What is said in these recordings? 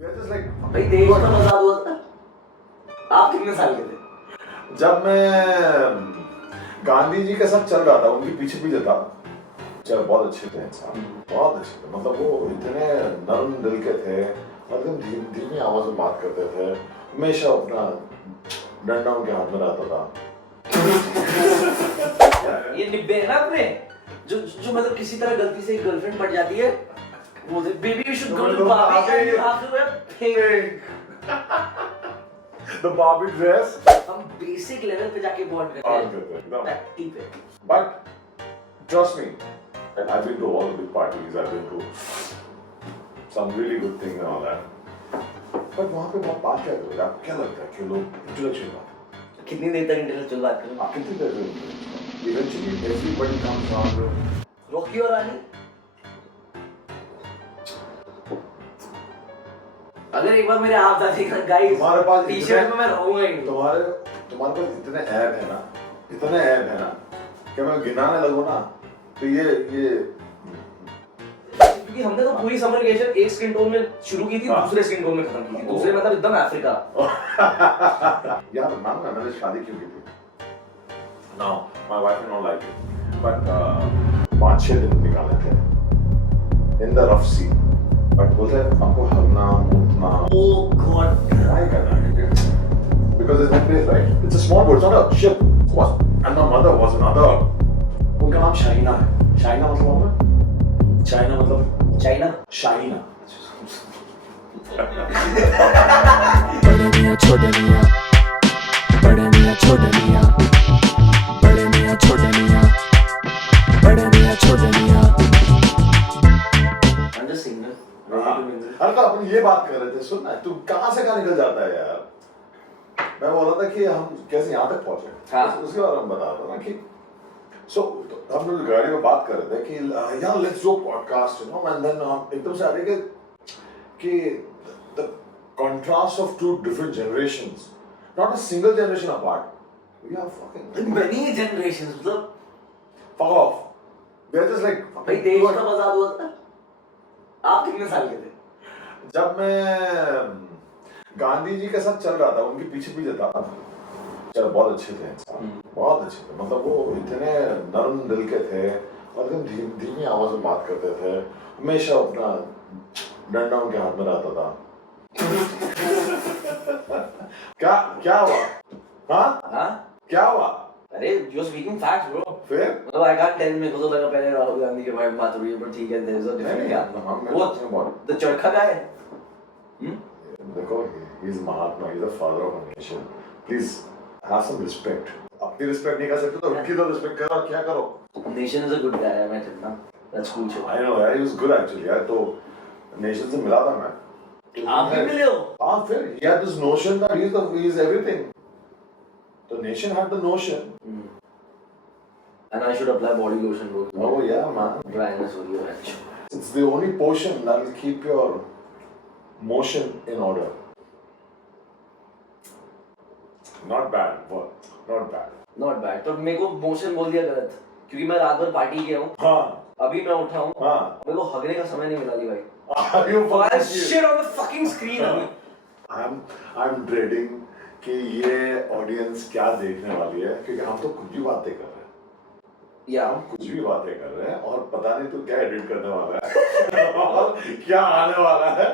भाई देश कब आजाद हुआ था? आप कितने साल के थे? जब मैं गांधी जी के साथ चल रहा था, उनके पीछे पीछे था। चल बहुत अच्छे थे इंसान, बहुत अच्छे थे। मतलब वो इतने नरम दिल के थे और एकदम धीमी आवाज में बात करते थे। हमेशा अपना डंडा उनके हाथ में रहता था। ये निब्बे है ना अपने जो मतलब किसी तरह गलती से एक गर्लफ्रेंड पट जाती है, वो baby you should go to बाबी and you have to wear pink. The Barbie dress. हम बेसिक लेवल पे जाके बॉन्ड करते हैं पैक्टी पे। But trust me, and I've been to all the big parties. I've been to some really good things and all that. But वहाँ पे बहुत बात क्या करोगे? आपको क्या लगता है कि लोग इंटेलेक्चुअल बात? कितनी देर तक इंटेलेक्चुअल बात करें? आप कितनी देर तक? Eventually, everybody comes around. Rocky और रानी, अगर एक बार मेरे आप जाते गाइस, तुम्हारे पास टी-शर्ट में मैं रहूंगा ही नहीं। तुम्हारे पास इतने ऐप है ना कि मैं गिनाने लगूं ना तो ये क्योंकि हमने तो पूरी समर वेकेशन एक स्किन टोन में शुरू की थी, दूसरे स्किन टोन में खत्म की थी। दूसरे मतलब एकदम अफ्रीका। यार मानो मैंने शादी क्यों की थी? Now my wife and all like it, but 5-6 दिन निकाले थे in the rough sea. But बोलते हैं आपको हरना मुतना Oh God! ट्राई करना है because it's not place, right? It's a small boat, it's not a ship. What? And my mother was another. उनका नाम शाइना है। शाइना मतलब क्या? चाइना मतलब चाइना? शाइना। बड़े मियां छोटे मियां, बड़े मियां छोटे मियां, बड़े मियां छोटे मियां, बड़े मियां छोटे मियां। I'm just single. अरे तो अपन ये बात कर रहे थे, सुन ना, तू कहाँ से कहाँ निकल जाता है यार। मैं बोल रहा था कि हम कैसे यहाँ तक पहुँचे। हाँ। उसके बारे में बता रहा था ना कि हम लोग गाड़ी में बात कर रहे थे कि यार let's do podcast, you know, and then हम एकदम से आ रहे कि the contrast of two different generations, not a single generation apart. We are fucking Many generations, मतलब fuck off. They're just like भाई देश कब आजाद हुआ था? आप कितने साल के थे? जब मैं गांधी जी के साथ चल रहा था, उनके पीछे पीछे था। चल बहुत अच्छे थे इंसान, बहुत अच्छे थे। मतलब वो इतने नरम दिल के थे और एकदम धीमी आवाज में बात करते थे। हमेशा अपना डंडा उनके हाथ में रहता था। क्या हुआ? हाँ? क्या हुआ? अरे you're speaking facts, bro. फिर मतलब I can't tell, मेरे को तो लगा पहले राहुल गांधी के बारे में बात हो रही है, पर ठीक है, there is a different guy. वो the चरखा guy है? देखो, he is Mahatma, he is the father of a nation. Please have some respect. अपनी respect नहीं कर सकते तो उनकी तो respect करो, क्या करो? Nation is a good guy, मैं कहता हूँ. That's cool shit. I know, he was good actually. यार तो nation से मिला था मैं. आप भी मिले हो? हाँ फिर he had this notion that he is everything. The nation had the notion. And I should apply body lotion, bro. Oh yeah, man. Dryness हो रही है actually. It's the only potion that will keep your motion in order. Not bad, but not bad. Not bad. तो मेरे को motion बोल दिया गलत, क्योंकि मैं रात भर पार्टी किया हूँ. हाँ. अभी मैं उठा हूँ. हाँ. मेरे को हगने का समय नहीं मिला ली भाई. Are you fucking Shit on the fucking screen अभी. I'm dreading कि ये ऑडियंस क्या देखने वाली है, क्योंकि हम तो कुछ भी बातें कर रहे हैं. या हम कुछ भी बातें कर रहे हैं और पता नहीं तू क्या एडिट करने वाला है और क्या आने वाला है.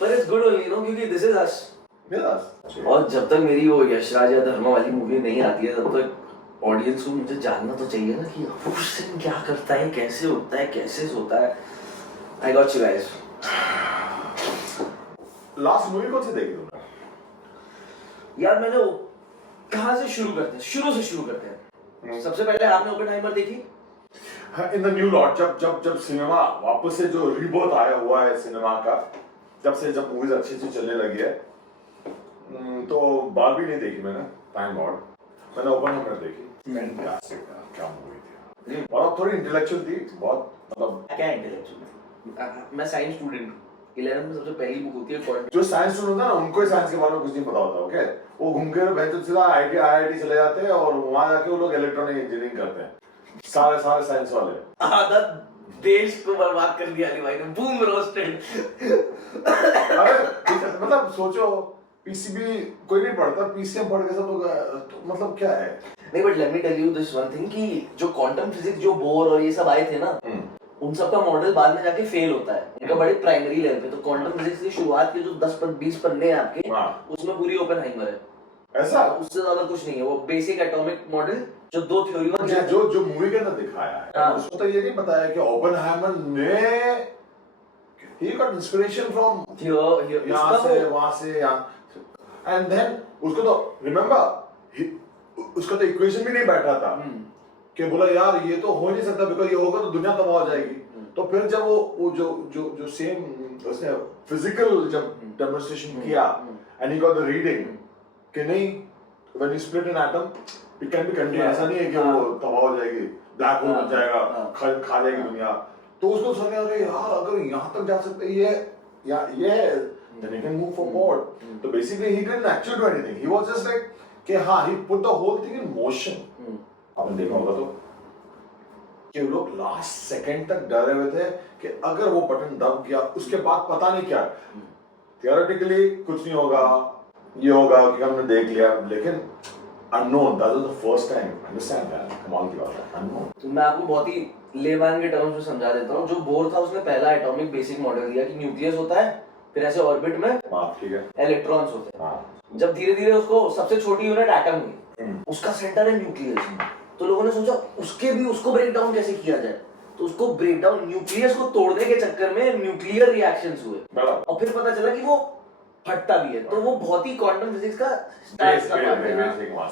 But it's good only, you know, क्योंकि this is us. Yes. और जब तक मेरी वो यशराज या धर्मा वाली मूवी नहीं आती है, तब तक ऑडियंस को मुझे जानना तो चाहिए ना कि अपूर्व सिंह क्या करता है, कैसे उठता है, कैसे सोता है. I got you guys. Last movie कौन सी देखी तुमने? यार मैंने वो कहाँ से शुरू करते हैं? शुरू से शुरू करते हैं. सबसे पहले आपने ओपेनहाइमर देखी? इन द न्यू लॉट, जब सिनेमा वापस से जो रीबर्थ आया हुआ है सिनेमा का, जब मूवीज अच्छी चलने लगी है, तो बारबी नहीं देखी मैंने, थैंक गॉड. मैंने ओपेनहाइमर देखी. फैंटास्टिक, क्या मूवी थी. और अब थोड़ी इंटेलेक्चुअल थी, बहुत मतलब. क्या इंटेलेक्चुअल? मैं साइंस स्टूडेंट हूँ. 11 में सबसे पहली बुक होती है जो साइंस स्टूडेंट होता है ना, उनको ही साइंस के बारे में कुछ नहीं पता होता. ओके, वो घूम के सीधा IIT चले जाते हैं और वहां जाके वो लोग इलेक्ट्रॉनिक इंजीनियरिंग करते हैं. सारे साइंस वाले आधा देश को बर्बाद कर दिया अली भाई ने, बूम रोस्टेड। अरे मतलब सोचो पीसीबी कोई नहीं पढ़ता, पीसीएम पढ़ के सब लोग तो मतलब क्या है। नहीं but let me tell you this one thing कि जो क्वांटम फिजिक्स जो बोर और ये सब आए थे ना, उन सब का मॉडल बाद में जाके फेल होता है, उनका बड़े प्राइमरी लेवल पे। तो क्वांटम फिजिक्स की शुरुआत के जो 10-20 पन्ने हैं आपके, उसमें पूरी ओपेनहाइमर है, ऐसा उससे ज्यादा कुछ नहीं है। वो बेसिक एटॉमिक मॉडल जो दो थ्योरी में जो मूवी के अंदर दिखाया है, उसमें तो ये नहीं बताया कि ओपेनहाइमर ने he got inspiration from यहाँ से वहाँ से यहाँ, and then उसको तो remember उसका तो इक्वेशन भी नहीं बैठा था कि बोला यार ये तो हो नहीं सकता बिकॉज़ ये होगा तो दुनिया तबाह हो जाएगी। तो फिर जब वो जो सेम उसने फिजिकल जब डेमोंस्ट्रेशन किया and he got the reading कि नहीं when you split an atom it can be contained, ऐसा नहीं है कि वो तबाह हो जाएगी, ब्लैक होल बन जाएगा, खा जाएगी दुनिया। तो उसको समझ आ रही यार अगर यहाँ तक जा सकते ये then he can move forward. So basically he didn't actually do anything, he was just like कि हाँ he put the whole thing in motion। आपने देखा होगा तो कि लोग लास्ट सेकंड तक डरे हुए थे कि अगर वो बटन दब गया उसके बाद पता नहीं क्या, थियोरेटिकली कुछ नहीं होगा, ये होगा कि हमने देख लिया, लेकिन unknown, that was the first time, understand that, कमाल की बात है, unknown। तो मैं आपको बहुत ही लेमैन के टर्म्स में समझा देता हूँ। जो बोर था उसने पहला एटॉमिक बेसिक मॉडल दिया कि न्यूक्लियस होता है, फिर ऐसे ऑर्बिट में ठीक है इलेक्ट्रॉन्स होते हैं। जब धीरे धीरे उसको सबसे छोटी यूनिट एटम हुई, उसका सेंटर है न्यूक्लियस। तो लोगों ने सोचा उसको ब्रेक डाउन कैसे किया जाए, तो उसको ब्रेक डाउन न्यूक्लियस को तोड़ने के चक्कर में न्यूक्लियर रिएक्शंस हुए और फिर पता चला कि वो फटता भी है। तो वो बहुत ही क्वांटम फिजिक्स का स्टार्ट का पार्ट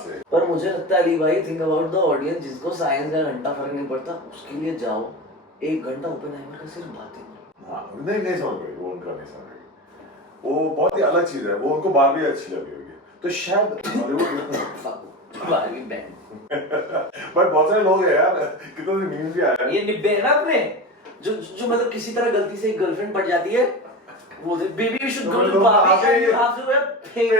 है। पर मुझे लगता है अली भाई, थिंक अबाउट द ऑडियंस, जिसको साइंस का घंटा फर्क नहीं पड़ता, उसके लिए जाओ 1 घंटा ओपेनहाइमर का सिर्फ बातें। नहीं समझ गई वो, उनका नहीं समझ गई, वो बहुत ही अलग चीज है, वो उनको बारबी अच्छी लगी होगी तो शायद हॉलीवुड बारबी बैंड। बट बहुत सारे लोग हैं यार, कितने मीम्स भी आए ये निब्बे है ना अपने, जो मतलब किसी तरह गलती से एक गर्लफ्रेंड पड़ जाती है, वो baby we should go to Barbie and you have to wear pink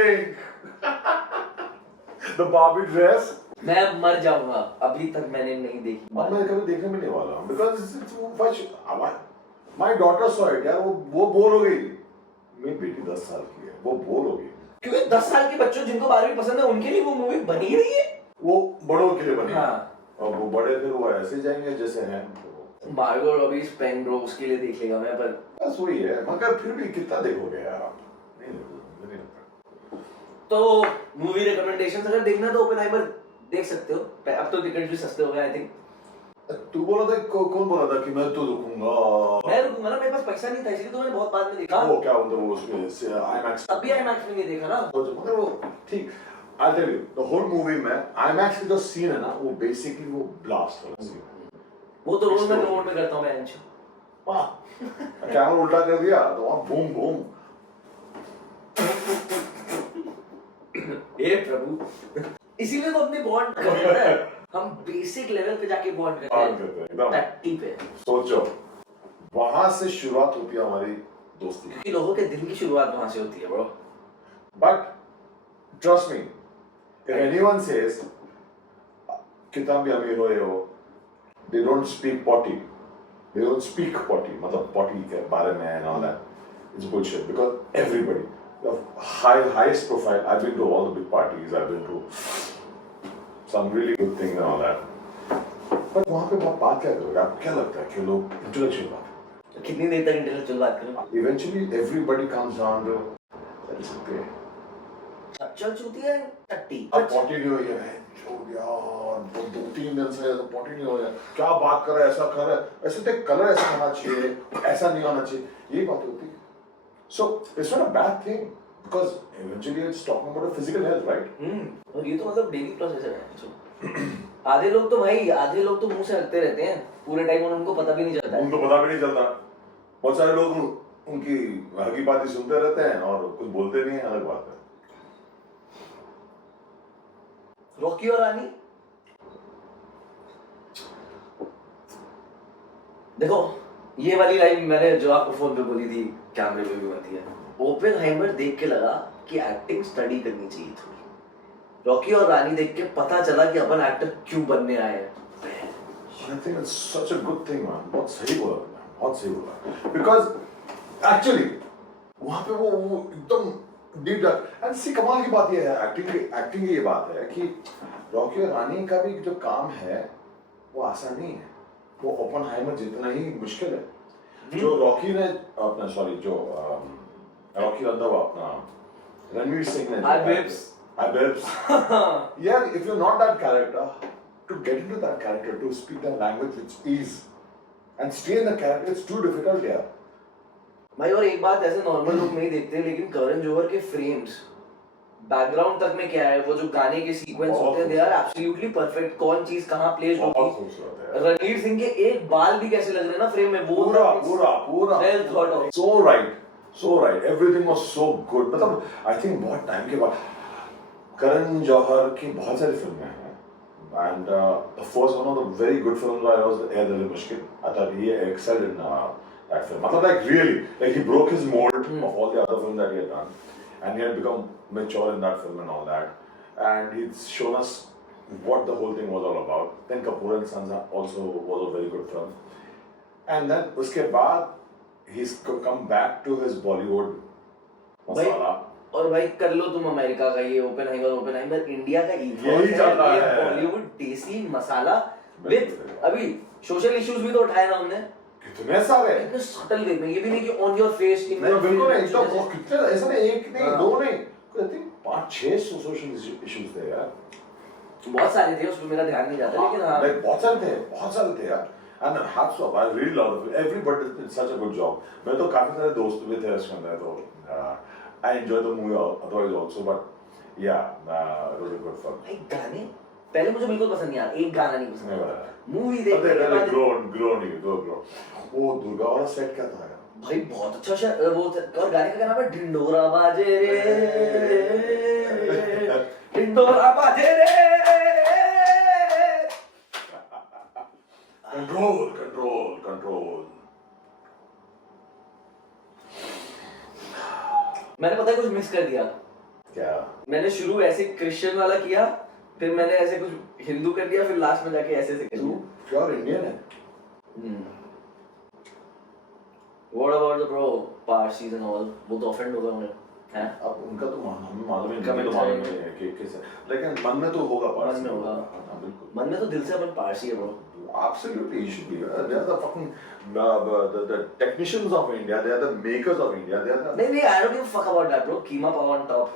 the Barbie dress. मैं मर जाऊंगा, अभी तक मैंने नहीं देखी। मैं कभी देखने भी नहीं वाला because my daughter saw it यार, वो बोर हो गई। मेरी बेटी 10 साल की है, वो बोर हो गई क्योंकि 10 साल के बच्चों जिनको बारबी पसंद है उनके लिए वो मूवी बनी रही है, वो बड़ों के लिए बनी। हाँ। और वो बड़े फिर वो ऐसे जाएंगे जैसे हैं। मार्गो रॉबी स्पेन ब्रो उसके लिए देख लेगा मैं, पर बस वही है, मगर फिर भी कितना देखोगे यार आप, नहीं लगता। तो मूवी रिकमेंडेशंस अगर देखना तो ओपेनहाइमर देख सकते हो, अब तो टिकट भी सस्ते हो गए आई थिंक। तू बोला था कौन बोला था कि मैं तो रुकूंगा? मैं रुकूंगा ना, मेरे पास पैसा नहीं था इसलिए तो मैंने बहुत बाद में देखा। वो क्या मतलब वो उसमें आईमैक्स, अभी आईमैक्स में नहीं देखा ना, तो मगर वो ठीक। I tell you the whole movie में आईमैक्स की जो सीन है ना, वो बेसिकली वो ब्लास्ट वाला सीन, वो तो रोज मैं नोट में करता हूं मैं अंश। वाह कैमरा उल्टा कर दिया तो वहां बूम बूम। हे प्रभु, इसीलिए तो अपने बॉन्ड कर रहे हैं हम, बेसिक लेवल पे जाके बॉन्ड करते हैं, टट्टी पे। सोचो वहां से शुरुआत होती है हमारी दोस्ती, क्योंकि लोगों के दिन की शुरुआत वहां से होती है bro. But trust me, if anyone says कितना भी अमीर हो ये हो, they don't speak potty, they don't speak potty, मतलब potty के बारे में and all that, it's bullshit because everybody, the highest profile, I've been to all the big parties, I've been to some really good things and all that, but वहाँ पे बात क्या करोगे? आपको क्या लगता है कि लोग intellectual बात, कितनी देर तक इंटेलेक्चुअल बात करें? eventually everybody comes down to okay, चल चूती है टट्टी, अब पॉटी नहीं हुई है छोड़ यार, 2-3 दिन से पॉटी नहीं हो रहा है, क्या बात कर रहा है, ऐसा कर रहा है, ऐसे तो कलर ऐसा होना चाहिए, ऐसा नहीं होना चाहिए, यही बात होती है। So it's not a bad thing because eventually it's talking about a physical health, right? और ये तो मतलब डेली प्रोसेस है। आधे लोग तो मुंह से रखते रहते हैं पूरे टाइम और उनको पता भी नहीं चलता है। उनको पता भी नहीं चलता, बहुत सारे लोग उनकी हगी बातें सुनते रहते हैं और कुछ बोलते नहीं है, अलग बात है। रॉकी और रानी, देखो ये वाली लाइन मैंने जो आपको फोन पे बोली थी, कैमरे पे भी बनती है। ओपेनहाइमर देख के लगा कि एक्टिंग स्टडी करनी चाहिए थोड़ी, रॉकी और रानी देख के पता चला कि अपन एक्टर क्यों बनने आए हैं। I think it's such a good thing, man. बहुत सही बोला तुमने, बहुत सही बोला. Because actually वहाँ पे वो एकदम डीप एंड सी कमाल की बात ये है एक्टिंग की ये बात है कि रॉकी और रानी का भी जो काम है वो आसान नहीं है. वो ओपनहाइमर जितना ही मुश्किल है. जो रॉकी ने अपना सॉरी जो रॉकी रंधावा अपना रणवीर सिंह ने Hi babes. Yeah, if you're not that character, to get into that character, to speak that language with ease and stay in the character, it's too difficult, yeah. भाई और एक बात ऐसे नॉर्मल लोग नहीं देखते हैं, लेकिन करण जौहर के फ्रेम्स बैकग्राउंड तक में क्या है, वो जो गाने के सीक्वेंस होते हैं, दे आर एब्सोल्युटली परफेक्ट. कौन चीज कहाँ प्लेस होगी. रणवीर सिंह के एक बाल भी कैसे लग रहे हैं ना फ्रेम में, वो पूरा well thought out. so right, everything was so good. मतलब I think बहुत टाइम के बाद करण जौहर की बहुत सारी फिल्में हैं. And the first one of the very good films was Air Dil Hai Mushkil. I thought he excelled in that film. मतलब like really, like he broke his mold of all the other films that he had done, and he had become mature in that film and all that. And he's shown us what the whole thing was all about. Then Kapoor and Sons also was a very good film. And then उसके बाद he's come back to his Bollywood masala. और भाई कर लो तुम America का ये Oppenheimer India का यही चल रहा है. बॉलीवुड देसी मसाला विद अभी सोशल इश्यूज भी तो उठाए ना हमने कितने सारे कितने सटल वे में. ये भी नहीं कि ऑन योर फेस इन बिल्कुल नहीं. तो वो कितने ऐसा नहीं, एक नहीं दो नहीं, आई थिंक 5-6 सोशल इश्यूज थे यार. बहुत सारे थे, उस पे मेरा ध्यान नहीं जाता, लेकिन हां बहुत सारे थे यार. And hats off, I really love it. Everybody did such a good job. मैं तो काफी सारे दोस्त भी थे इसके अंदर, तो I enjoyed the movie otherwise also, but yeah, it was a good film. भाई गाने पहले मुझे बिल्कुल पसंद नहीं आया, एक गाना नहीं पसंद. मूवी देखने के बाद grown. वो दुर्गा वाला सेट क्या था यार? भाई बहुत अच्छा वो और गाने का क्या नाम है, ढिंडोरा बाजे रे ढिंडोरा बाजे रे. Control. मैंने पता है कुछ मिस कर दिया. क्या? मैंने शुरू ऐसे क्रिश्चियन वाला किया, फिर मैंने ऐसे कुछ हिंदू कर दिया, फिर लास्ट में जाके ऐसे कर दिया. प्योर इंडियन है. What about the bro Parsis and all? वो तो ऑफेंड होगा उन्हें, हैं? अब उनका तो हमें मालूम नहीं है कि कैसे, लेकिन मन में तो होगा पारसी. मन में होगा. हाँ बिल्कुल. मन में तो दिल से अपन पारसी है bro. Absolutely, you should be. They are the fucking the technicians of India. They are the makers of India. They are the. नहीं, I don't give a fuck about that bro. Keema pav on top.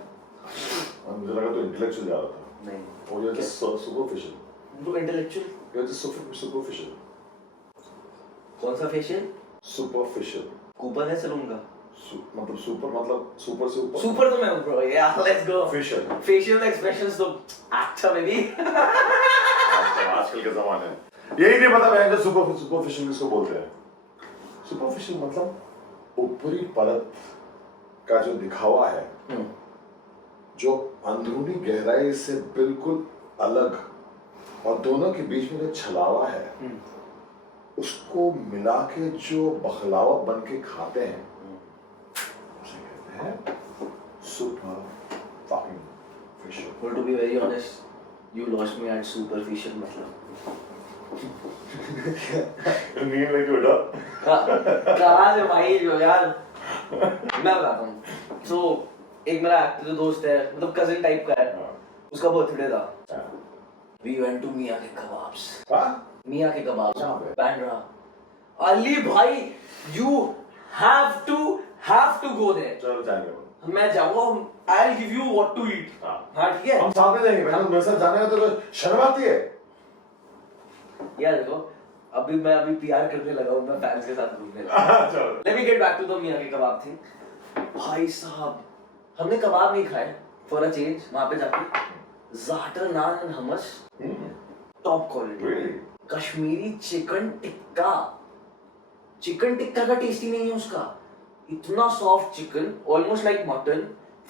मुझे लगा तो intellectual जा रहा था. नहीं. Oh, you're just superficial. Bro intellectual. You're just superficial. कौन सा facial? Superficial. कूपन है सलून का. मतलब super से ऊपर. Super तो मैं हूँ bro. Yeah, let's go. Facial expressions तो अच्छा baby. आजकल के ज़माने में यही नहीं पता मैं जो सुपरफिशियल किसको बोलते हैं. सुपरफिशियल मतलब ऊपरी परत का जो दिखावा है, जो अंदरूनी गहराई से बिल्कुल अलग और दोनों के बीच में जो छलावा है, उसको मिला के जो बखलावा बन के खाते हैं, उसे कहते हैं superficial. Well, to be very honest, you lost me at superficial मतलब. नींद लेके उठा. कहाँ से भाई जो यार, मैं बताता हूँ. So एक मेरा एक्टर दोस्त है, मतलब कजिन टाइप का है, उसका बर्थडे था. We went to मियाँ के कबाब्स. मियाँ के कबाब्स बैंड्रा. अली भाई, you have to go there. चलो जाएंगे. मैं जाऊँगा. I'll give you what to eat. हाँ ठीक है. हम साथ में जाएंगे. मेरे साथ जाने का तो शर्म आती है. यार देखो, अभी मैं पीआर करने लगा हूँ, मैं फैंस के साथ घूमने लगा. Let me get back to the मियाँ के कबाब थी. भाई साहब, हमने कबाब नहीं खाए for a change वहाँ पे जाके. ज़ाटर नान and hummus, top quality. Really? Kashmiri chicken tikka का टेस्टी नहीं है उसका. इतना soft chicken, almost like mutton,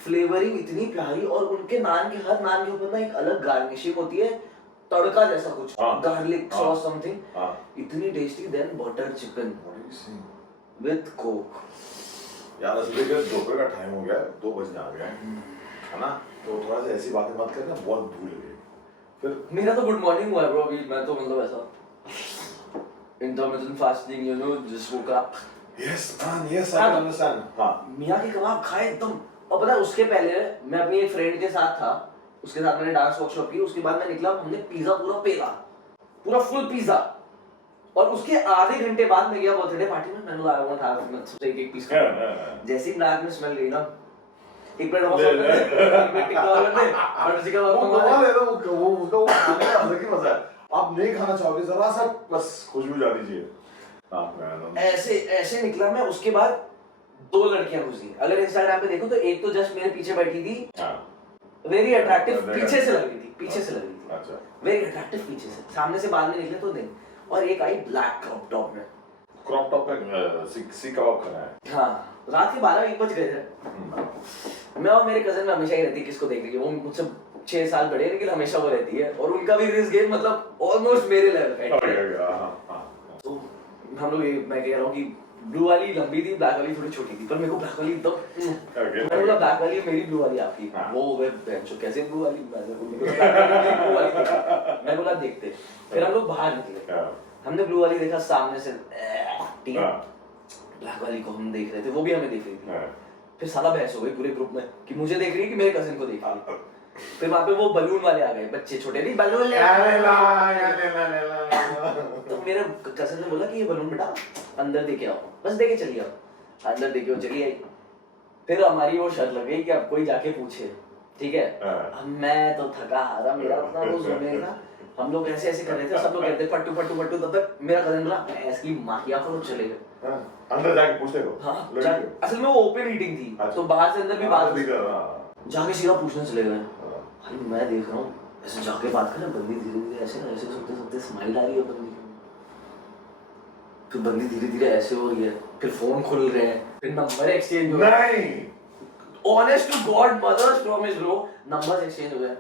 flavouring इतनी प्यारी, और उनके नान के हर नान के ऊपर ना एक अलग गार्निशिंग होती है, तड़का जैसा कुछ, गार्लिक सॉस समथिंग, इतनी tasty. Then butter chicken with Coke. यार असली के दोपहर का टाइम हो गया, 2 बजने आ गया है ना, तो थोड़ा सा ऐसी बातें मत करना, बहुत भूल गए. फिर मेरा तो गुड मॉर्निंग हुआ है ब्रो अभी. मैं तो मतलब ऐसा intermittent fasting, you know, just woke up. Yes, man, yes, I can understand. हाँ. मियाँ के कबाब खाए एकदम। और पता है उसके पहले मैं अपनी एक फ्रेंड के साथ था, उसके साथ मैंने डांस वर्कशॉप की, उसके बाद मैं निकला, हमने पिज्जा पूरा पेला, पूरा फुल पिज्जा। और उसके आधे घंटे बाद मैं गया बर्थडे पार्टी में, मैंने बोला आई वांट हैव सबसे एक पीस खाया। जैसे ही नाक में स्मेल गई ना, एक प्लेट समोसा एक प्लेट टिक्का और दे और चिकन वो कमाल है ना, वो खाने का अलग ही मजा है। आप नहीं खाना चाहोगे, जरा सा बस खुशबू जा दीजिए। ऐसे निकला मैं। उसके बाद 2 लड़कियां घुसी। अगर इंस्टाग्राम पे देखो तो एक तो जस्ट मेरे पीछे बैठी थी, वेरी अट्रैक्टिव, पीछे से लग रही थी, अच्छा, वेरी अट्रैक्टिव पीछे से, सामने से बाद में निकले तो नहीं। और एक आई ब्लैक क्रॉप टॉप में, क्रॉप टॉप में सीख कबाब खाना है। हाँ, रात के 12-1 बज गए थे। मैं और मेरे कजन में हमेशा ही रहती है किसको देख रही है, वो मुझसे 6 साल बड़े हैं लेकिन हमेशा वो रहती है, और उनका भी रिस्क गेम मतलब ऑलमोस्ट मेरे लेवल का है। तो हम लोग, मैं कह रहा हूँ कि ब्लू वाली लंबी थी, ब्लैक वाली थोड़ी छोटी थी, पर मेरे को ब्लैक वाली एकदम, मैंने बोला ब्लैक वाली मेरी, ब्लू वाली आपकी। वो बेंचो कैसे ब्लू वाली, मैं बोला देखते। फिर हम लोग बाहर निकले, हमने ब्लू वाली देखा सामने से, ब्लैक वाली को हम देख रहे थे, वो भी हमें देख रही थी। फिर साला बहस हो गई पूरे ग्रुप में कि मुझे देख रही है कि मेरे कजिन को देख रही है। फिर वहां पे वो बलून वाले आ गए, बच्चे छोटे नहीं, बलून ले तो मेरे कजिन ने बोला कि ये बलून बेटा अंदर दे के आओ, बस दे के चली आओ। अंदर दे के वो चली आई। फिर हमारी वो शर्त लग गई कि अब कोई जाके पूछे, ठीक है। अब मैं तो थका हारा, मेरा अपना वो जोन था, हम लोग ऐसे ऐसे कर रहे थे, सब लोग कहते पट्टू पट्टू पट्टू, तब तक मेरा कजिन बोला ऐसी माहिया को चले गए अंदर जाके पूछते हो। हाँ, असल में वो ओपन ईटिंग थी, तो बाहर से अंदर भी बात, जाके सीधा पूछने चले गए। भाई मैं देख रहा हूँ ऐसे जाके बात कर रहे, बंदी धीरे धीरे ऐसे ना ऐसे सोते सोते स्माइल आ रही है बंदी, फिर बंदी धीरे धीरे ऐसे हो रही है, फिर फोन खुल रहे हैं, फिर नंबर एक्सचेंज हो रहा है। नहीं, honest to God mother's promise bro, number exchange हो गए।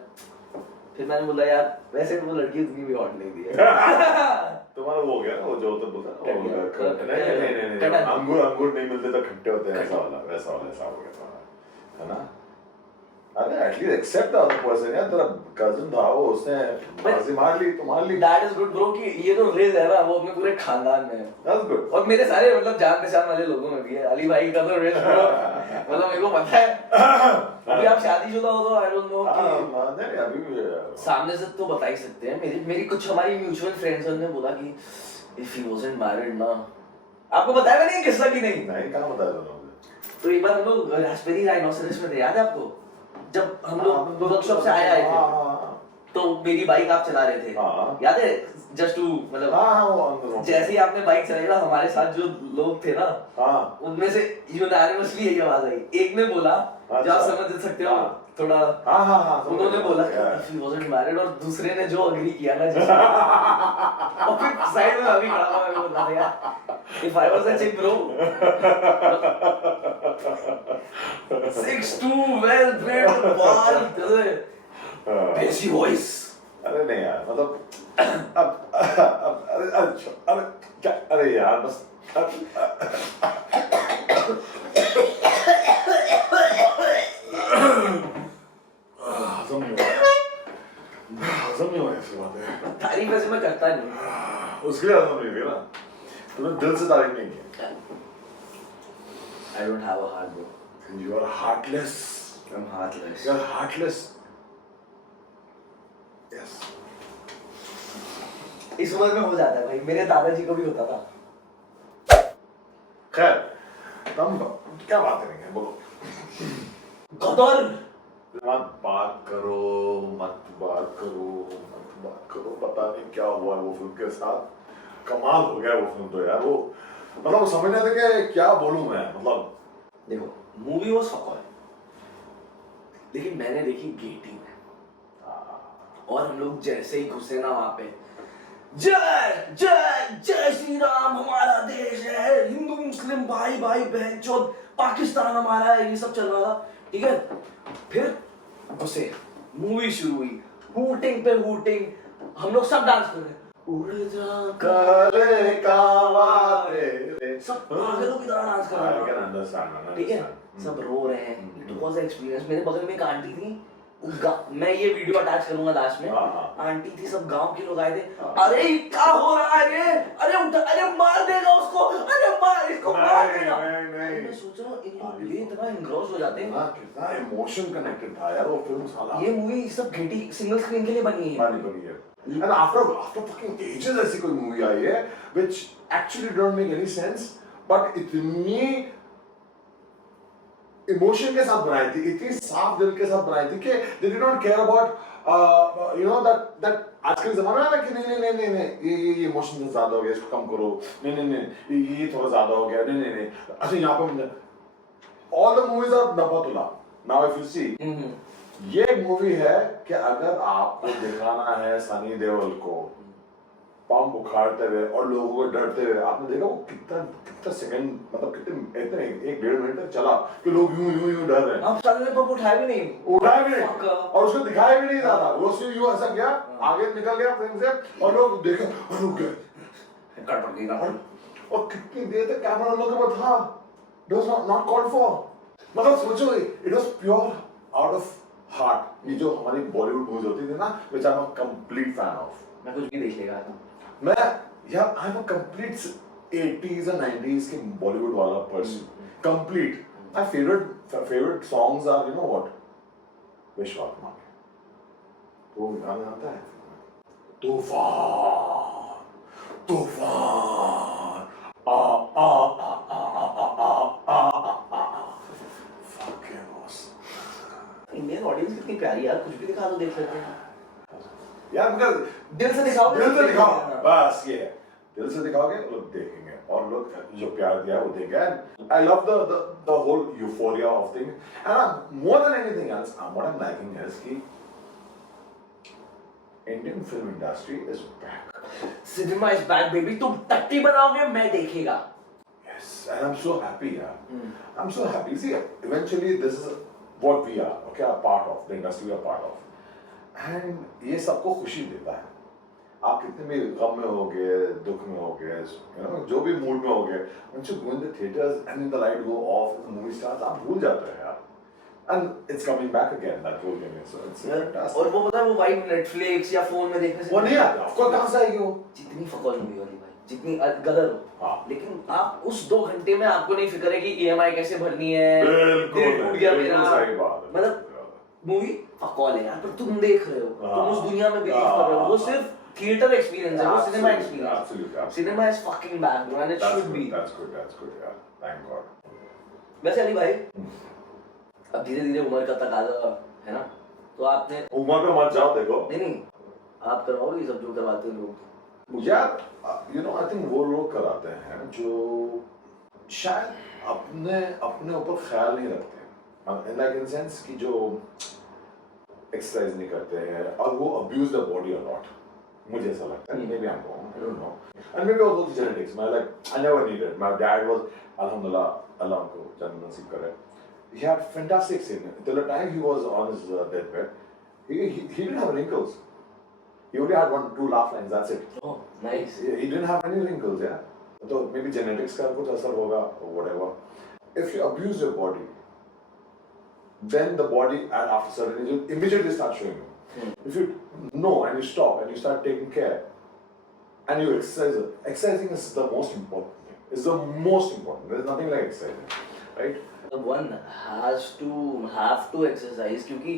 फिर मैंने बोला यार वैसे वो लड़की उतनी भी हॉट नहीं थी तुम्हारा वो हो गया ना, वो जो होता बोलता नहीं, अंगूर नहीं मिलते तो खट्टे होते हैं, वैसा हो गया, है ना। अरे at least accept the other person यार, तेरा कजिन था वो, उसने बाजी मार ली तो मार ली। दैट इज गुड ब्रो कि ये तो रेस है ना, वो अपने पूरे खानदान में है। That's good. और मेरे सारे मतलब जान पहचान वाले लोगों में भी है, अली भाई का तो रेस ब्रो मतलब मेरे को पता है। अभी आप शादीशुदा हो तो आई डोंट नो कि नहीं, अभी भी सामने से तो बता ही सकते हैं। मेरी कुछ हमारी म्यूचुअल फ्रेंड्स ने बोला कि इफ ही वाजंट मैरिड ना, आपको बताया नहीं किस्सा कि नहीं? कहां बताया तुमने? तो एक बार हम लोग रास्पबेरी राइनोसेरस में थे, याद है आपको? जब हम लोग वर्कशॉप से आए थे तो मेरी बाइक आप चला रहे थे, याद है? जस्ट टू मतलब जैसे ही आपने बाइक चलाई ना, हमारे साथ जो लोग थे ना, उनमें से यूनानिमसली यही आवाज आई। एक ने बोला, जो आप समझ सकते हो थोड़ा, उन्होंने बोला if he wasn't married, और दूसरे ने जो अग्री किया ना जिसने, और फिर साइड में अभी खड़ा हुआ, मैं बोल रहा था यार if I was a chick bro 6'2", well built, बाल जैसे बेसी वॉइस। अरे नहीं यार, मतलब अरे यार बस हजम नहीं हुआ ऐसी बातें। तारीफ वैसे मैं करता नहीं, उसके लिए हजम नहीं हुई ना, तुमने दिल से तारीफ नहीं की। I don't have a heart bro. You are heartless. I'm heartless. You are heartless. Yes. इस उम्र में हो जाता है भाई, मेरे दादाजी को भी होता था। खैर, तुम क्या बात करेंगे, बोलो। गदर मत बात करो, पता नहीं क्या हुआ वो फिल्म के साथ, कमाल हो गया वो फिल्म तो यार। वो मतलब वो समझ नहीं था कि क्या बोलूं मैं, मतलब देखो मूवी वो सफल, लेकिन मैंने देखी गेटी में, और हम लोग जैसे ही घुसे ना वहां पे, जय जय जय श्री राम, हमारा देश है, हिंदू मुस्लिम भाई भाई बहन चोद, पाकिस्तान हमारा है, ये सब चल रहा था, ठीक है। फिर घुसे, मूवी शुरू हुई, हूटिंग पे हूटिंग, हम लोग सब डांस कर रहे हैं, उड़ जा काले कावारे, सब पागलों की तरह डांस कर रहे हैं, ठीक है। सब रो रहे हैं। It was experience. मेरे बगल में एक आंटी थी, मैं ये वीडियो अटैच करूंगा लास्ट में। हाँ। आंटी थी, सब गांव के लोग आए थे। अरे क्या हो रहा है रे? अरे उठा, अरे मार देगा उसको, अरे मार इसको, मार देगा। नहीं। मैं सोच रहा हूँ इन लोग ये इतना इंग्रोस हो जाते हैं। कितना इमोशन कनेक्टेड था यार वो फिल्म साला। ये मूवी सब घटी सिंगल स्क्रीन के लिए बनी है। बनी है। And after fucking ages ऐसी कोई मूवी आई है which actually don't make any sense but इतनी इमोशन के साथ बनाई थी, इतनी साफ दिल के साथ बनाई थी कि they did not care about you know that आजकल के ज़माने में कि नहीं ये इमोशन ज़्यादा हो गया, इसको कम करो, नहीं ये थोड़ा ज़्यादा हो गया, नहीं अच्छा यहाँ पे all the movies are नपातुला। Now if you see ये एक मूवी है कि अगर आपको दिखाना है सनी देओल को पंप उखाड़ते हुए और लोगों को डरते हुए, आपने देखा वो कितना सेकंड मतलब कितने इतने 1-1.5 मिनट तक चला कि लोग यूं डर रहे हैं। अब साले ने पंप उठाया भी नहीं और उसको दिखाया भी नहीं ज्यादा, वो सिर्फ यूं ऐसा गया, आगे निकल गया फ्रेम से और लोग देखे रुक गए, कट पड़ गई। और कितनी देर तक कैमरा लोगों के पास था, it was not called for. मतलब सोचो it was pure out of heart. ये जो हमारी बॉलीवुड मूवीज होती थी ना, which I am a complete fan of. मैं कुछ भी देख लेगा मैं यार I am a complete 80s और 90s के बॉलीवुड वाला person, complete. My favourite songs are you know what, Vishwatma के वो गाना आता है तूफान तूफान आ आ आ आ आ आ fucking awesome। इंडियन ऑडियंस कितनी प्यारी यार, कुछ भी दिखा दो देख लेते हैं यार मगर दिल से दिखाओ, बस ये है, दिल से दिखाओगे लोग देखेंगे और लोग जो प्यार दिया है वो देखेंगे। I love the whole euphoria of thing and more than anything else what I'm liking is कि Indian film industry is back। Cinema is back baby. तुम टट्टी बनाओगे मैं देखेगा। Yes, and I'm so happy यार। I'm so happy। See, eventually this is what we are, okay, a part of the industry we are part of। And ये सबको खुशी देता है। आप कितने भी गम में होगे, दुख में होगे, you know, जो भी मूड में होगे, once you go in the theaters and then the light go off, the movie starts, आप भूल जाते हैं यार। And it's coming back again, that whole thing, so it's fantastic। और वो पता है वो वाइब नेटफ्लिक्स या फोन में देखने से वो नहीं आता, आपको कहाँ से आएगी वो? जितनी फकौल मूवी वाली भाई, जितनी गदर हो, हाँ। लेकिन आप उस 2 घंटे में आपको नहीं फिक्र है कि EMI कैसे भरनी है, बिल्कुल दिल टूट गया मेरा, सही बात है। मतलब मूवी फकौल है यार, पर तुम देख रहे हो, तुम उस दुनिया में बिलीव कर रहे हो। वो सिर्फ थिएटर एक्सपीरियंस है, वो cinema experience. Cinema is fucking back bro and it should be. That's good यार, thank God। वैसे अली भाई अब धीरे धीरे उम्र का तकाजा है ना, तो आपने उम्र पे मत जाओ, देखो नहीं आप करवाओगे ये सब जो करवाते हैं लोग यार। यू नो आई थिंक वो लोग कराते हैं जो शायद अपने ऊपर ख्याल नहीं रखते, लाइक इन सेंस कि जो एक्सरसाइज नहीं करते हैं और वो abuse the body a lot. मुझे ऐसा लगता है, maybe I'm wrong, I don't know, and maybe also the genetics। I never needed, my dad was alhamdulillah, Allah उनको जन्नत नसीब करे, he had fantastic skin till the time he was on his deathbed। he didn't have wrinkles, he only had 1-2 laugh lines, that's it। Oh nice। he didn't have any wrinkles, yeah। तो maybe genetics का कुछ असर होगा or whatever। if you abuse your body, then the body and after certain age will immediately start showing you। if you know and you stop and you start taking care and you exercise, exercising is the most important thing, is the most important, there is nothing like exercising, right? One has to exercise, क्योंकि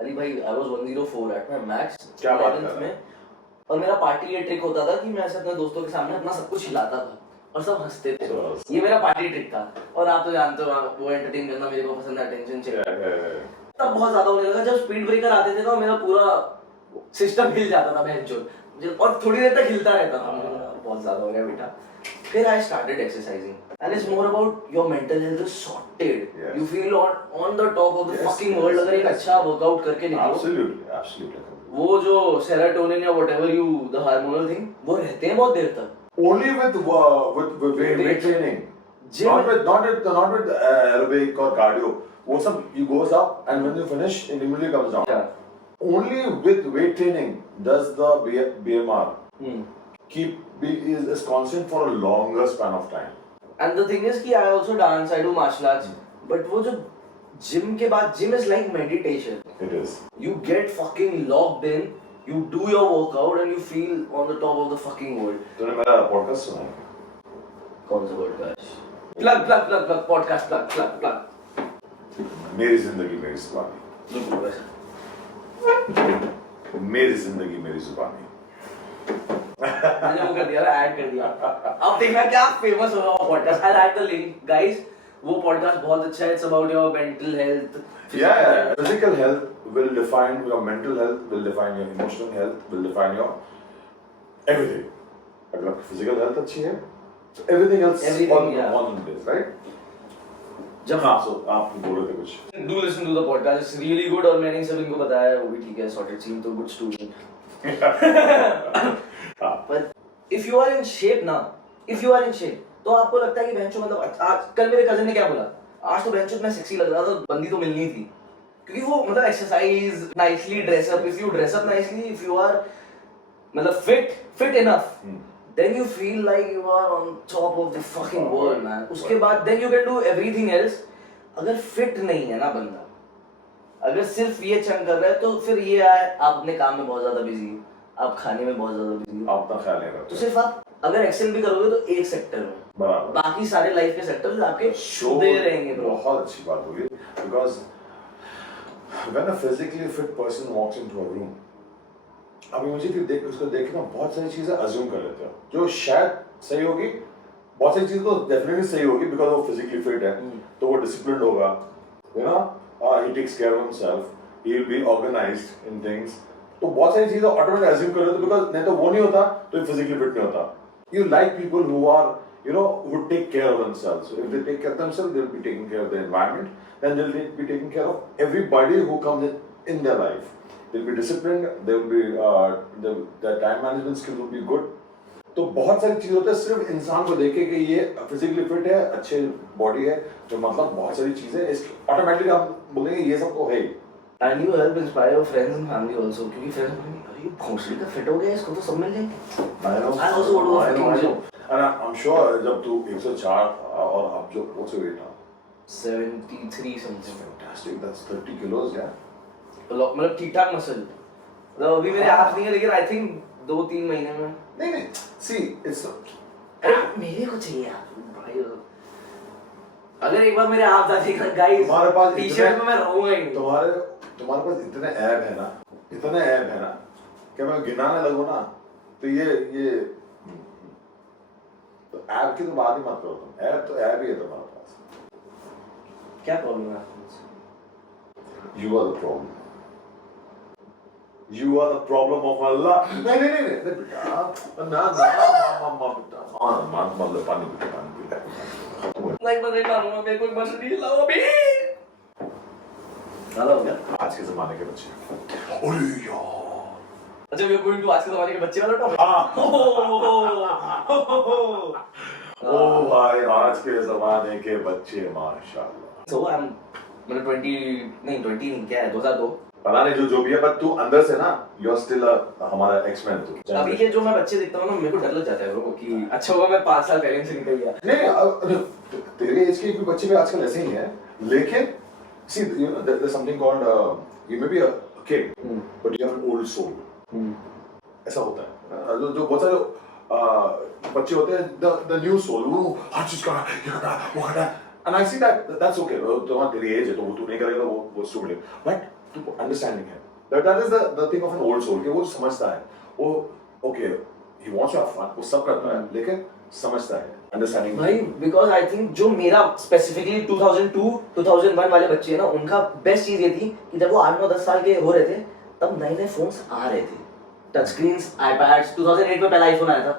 अली भाई I was 104 at my max क्या बात 11th कर में, और मेरा party ये trick होता था कि मैं ऐसे अपने दोस्तों के सामने अपना सब कुछ हिलाता था और सब हंसते थे। ये मेरा पार्टी ट्रिक था। और आप तो जानते हो वो एंटरटेन करना मेरे को पसंद है, अटेंशन चाहिए। तब बहुत ज्यादा होने लगा जब स्पीड ब्रेकर आते थे ना, मेरा पूरा सिस्टम हिल जाता था बहनचोद, और थोड़ी देर तक हिलता रहता था। बहुत ज्यादा हो गया बेटा। फिर I started exercising and it's more about your mental health is sorted। Yes। You feel on the top of the Yes, fucking yes, world अगर एक yes। अच्छा वर्कआउट करके निकलो। absolutely वो जो सेरोटोनिन या whatever you the hormonal thing वो रहते हैं बहुत देर तक। only with weight training, not with aerobic or cardio। वो सब you goes up and when you finish it immediately comes down। Yeah। only with weight training does the BMR is constant for a longer span of time। And the thing is कि I also dance, I do martial arts, but वो जो gym के बाद gym is like meditation. It is. You get fucking locked in, you do your workout and you feel on the top of the fucking world. तूने मेरा podcast सुना है? कौन सा पॉडकास्ट? Plug podcast plug. मेरी जिंदगी मेरी जुबानी. बिल्कुल वैसा. मेरी जिंदगी मेरी जुबानी. मैंने वो कर दिया ना, ऐड कर दिया. अब देखना क्या फेमस होगा वो podcast. I'll add the link, guys. वो पॉडकास्ट बहुत अच्छा है. It's about your mental health. Yeah. Physical health will define your mental health, will define your emotional health, will define your everything. अगर आपकी physical health अच्छी है, so everything else on this, right? जब हाँ, so आप बोल रहे थे कुछ. Do listen to the podcast. It's really good और मैंने सब इनको बताया, वो भी ठीक है. Sorted scene तो good student. But if you are in shape now, तो आपको लगता है कि बेंचो मतलब आज कल मेरे कजन ने क्या बोला, आज तो बेंचो में सेक्सी लग रहा था, बंदी तो मिलनी थी. क्योंकि वो मतलब exercise nicely dress up, if you dress up nicely, if you are मतलब fit enough, then you feel like you are on top of the fucking world, man. उसके बाद then you can do everything else. अगर fit नहीं है ना बंदा, अगर सिर्फ ये चंग कर रहा है, तो फिर ये है आप अपने काम में बहुत ज्यादा बिजी हो, आप खाने में बहुत ज्यादा बिजी हो, आप अपना ख्याल नहीं रखते. तो सिर्फ आप अगर एक्सेल भी करोगे तो एक सेक्टर में, बराबर. बाकी सारे लाइफ के सेक्टर्स आपके दे रहेंगे ब्रो. बहुत अच्छी बात बोली. Because when a physically fit person walks into a room, अभी मुझे उसको देख के ना बहुत सारी चीजें अज्यूम कर लेते हो जो शायद सही होगी. बहुत सारी चीजें तो डेफिनेटली सही होगी बिकॉज वो फिजिकली फिट है, तो वो डिसिप्लिन्ड होगा, you know, he takes care of himself, he will be organised in things. तो बहुत सारी चीजें ऑटोमेटिक अज्यूम कर लेते हो बिकॉज नहीं तो वो नहीं होता तो फिजिकली फिट नहीं होता. You like people who are, you know, who take care of themselves. So if they take care of themselves, they'll be taking care of the environment. Then they'll be taking care of everybody who comes in their life. They'll be disciplined. They will be their time management skills will be good. तो बहुत सारी चीज़ होती है सिर्फ इंसान को देखे कि ये फिजिकली फिट है, अच्छे बॉडी है, तो मतलब बहुत सारी चीजें इस ऑटोमेटिकली हम बोलेंगे ये सब तो है ही. And you help inspire your friends and family also, क्योंकि friends and family, अरे ये भोंसले का फिट हो गया, इसको तो सब मिल जाएंगे. I know. I also want to I know. fucking gym. And I'm sure जब तू 104 था और अब जो वो से वेट था 73 something. fantastic. That's 30 kilos, yeah. मतलब ठीक ठाक मसल. मतलब अभी मेरे आप नहीं है, लेकिन आई थिंक 2-3 महीने में. नहीं see it's अरे मेरे को चाहिए यार भाई. अगर एक बार मेरे आप जाते गाइस, तुम्हारे पास टी-शर्ट में मैं रहूंगा ही नहीं. तुम्हारे पास इतने ऐब है ना कि मैं गिनाने लगूं ना तो ये तो ऐब की तो बात ही मत करो तुम. ऐब ही है तुम्हारे पास. क्या प्रॉब्लम है? You are the problem. You are the problem of my life. नहीं बेटा ना बेटा मतलब पानी पी. लाइक मैं नहीं मानूंगा, मेरे को एक मछली लाओ अभी. चलो हो गया. आज के जमाने के बच्चे. अरे यार. अच्छा वी आर गोइंग टू आज के जमाने के बच्चे वाला टॉपिक. ओ भाई आज के जमाने के बच्चे माशाल्लाह. सो आई एम मतलब 20 नहीं क्या है 2002. पता नहीं जो भी है बट तू अंदर से ना यू आर स्टिल हमारा एक्समैन तू. अभी के जो मैं बच्चे देखता हूँ ना, मेरे को डर लग जाता है ब्रो कि अच्छा हुआ मैं 5 साल पहले से निकल गया. नहीं तेरे एज के भी बच्चे भी आजकल ऐसे ही हैं, लेकिन see you know there's something called you may be a kid but you have an old soul. ऐसा होता है. जो बहुत सारे बच्चे होते हैं the new soul, वो हर चीज का ये करना वो करना. And I see that's okay. तो तेरी एज है तो वो तू नहीं करेगा वो stupid है. But तू understanding है. That is the thing of an old soul कि वो समझता है. वो okay he wants to have fun, वो सब करता है लेकिन समझता है. Understanding भाई बिकॉज आई थिंक जो मेरा स्पेसिफिकली 2002-2001 वाले बच्चे हैं ना, उनका बेस्ट चीज ये थी कि जब वो 8-9-10 साल के हो रहे थे तब नए फोन्स आ रहे थे. Touch screens, iPads. 2008 में पहला आईफोन आया था.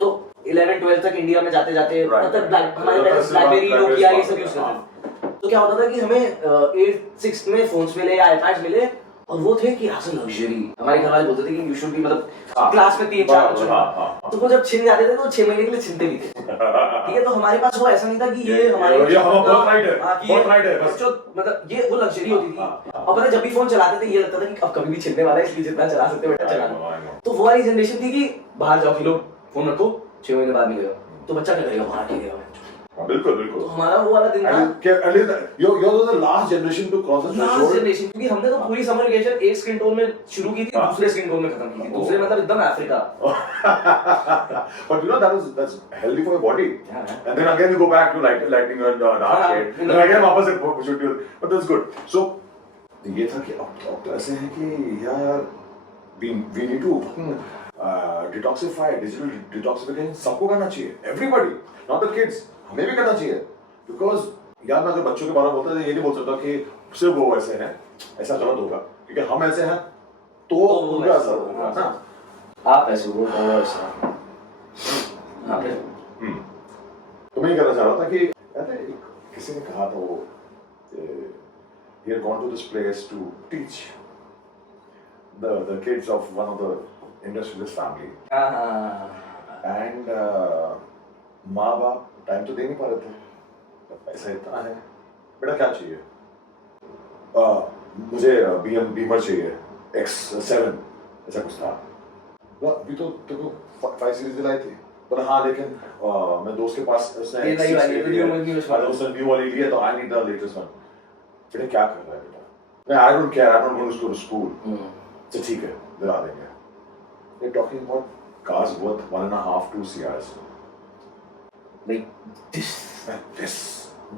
तो 11-12 तक इंडिया में जाते जाते मतलब हमारे पेरेंट्स ब्लैकबेरी, नोकिया ये सब यूज करते थे. तो क्या होता था कि हमें 8-6 में फोन्स मिले या आईपैड्स मिले और वो थे कि ऐसा लग्जरी. हमारे घर वाले बोलते थे कि यू शुड बी मतलब क्लास में 3-4 बच्चों. तो वो जब छिन जाते थे तो 6 महीने के लिए छिनते भी थे. ठीक है, तो हमारे पास वो ऐसा नहीं था कि ये हमारे बहुत राइट है बस. मतलब ये वो लग्जरी होती थी. और पता जब भी फोन चलाते थे ये लगता था कि अब कभी भी छिनने वाला है, इसलिए जितना चला सकते बेटा चलाना. तो वो वाली जनरेशन थी कि बाहर जाओ, खेलो, फोन रखो, 6 महीने बाद मिलेगा. तो बच्चा क्या करेगा? बाहर खेलेगा. बिल्कुल तो बिल्कुल हमारा वो वाला दिन था at least you're the last generation to cross the last threshold. Generation, क्योंकि हमने तो पूरी समर वेकेशन एक स्क्रीन टोन में शुरू की थी, हाँ। दूसरे स्क्रीन टोन में खत्म की थी, दूसरे मतलब एकदम Africa. But you know that's healthy for your body. Yeah, man. And then again you go back to lighting and dark हाँ, shade. And then again वापस से shoot you. But that's good. So ये था कि अब तो ऐसे है कि यार we need to detoxify, digital detoxification सबको करना चाहिए. Everybody, not the kids. हमें भी करना चाहिए. Because यार मैं अगर बच्चों के बारे में बोलता ये नहीं बोल सकता कि सिर्फ वो ऐसे हैं, ऐसा गलत होगा, क्योंकि हम ऐसे हैं तो उनका असर होगा ना। आप ऐसे हो और ऐसा हाँ तो मैं ये कहना चाह रहा था कि याद है किसी ने कहा था वो he had gone to this place to teach the kids of one of the industrialist family and माँ बाप टाइम तो दे नहीं पा रहे थे, पैसा इतना है, बेटा क्या चाहिए? मुझे बीमर चाहिए X7 ऐसा कुछ था। अभी तो देखो 5 सीरीज दिलाई थी, पर हाँ लेकिन मैं दोस्त के पास उसने ये नई वाली उसने न्यू वाली ली है तो I need the latest one. बेटा क्या कर रहा है बेटा? मैं I don't care, I am not going to school. तो ठीक है दिला देंगे। They talking about cars worth 1.5-2 CRs like this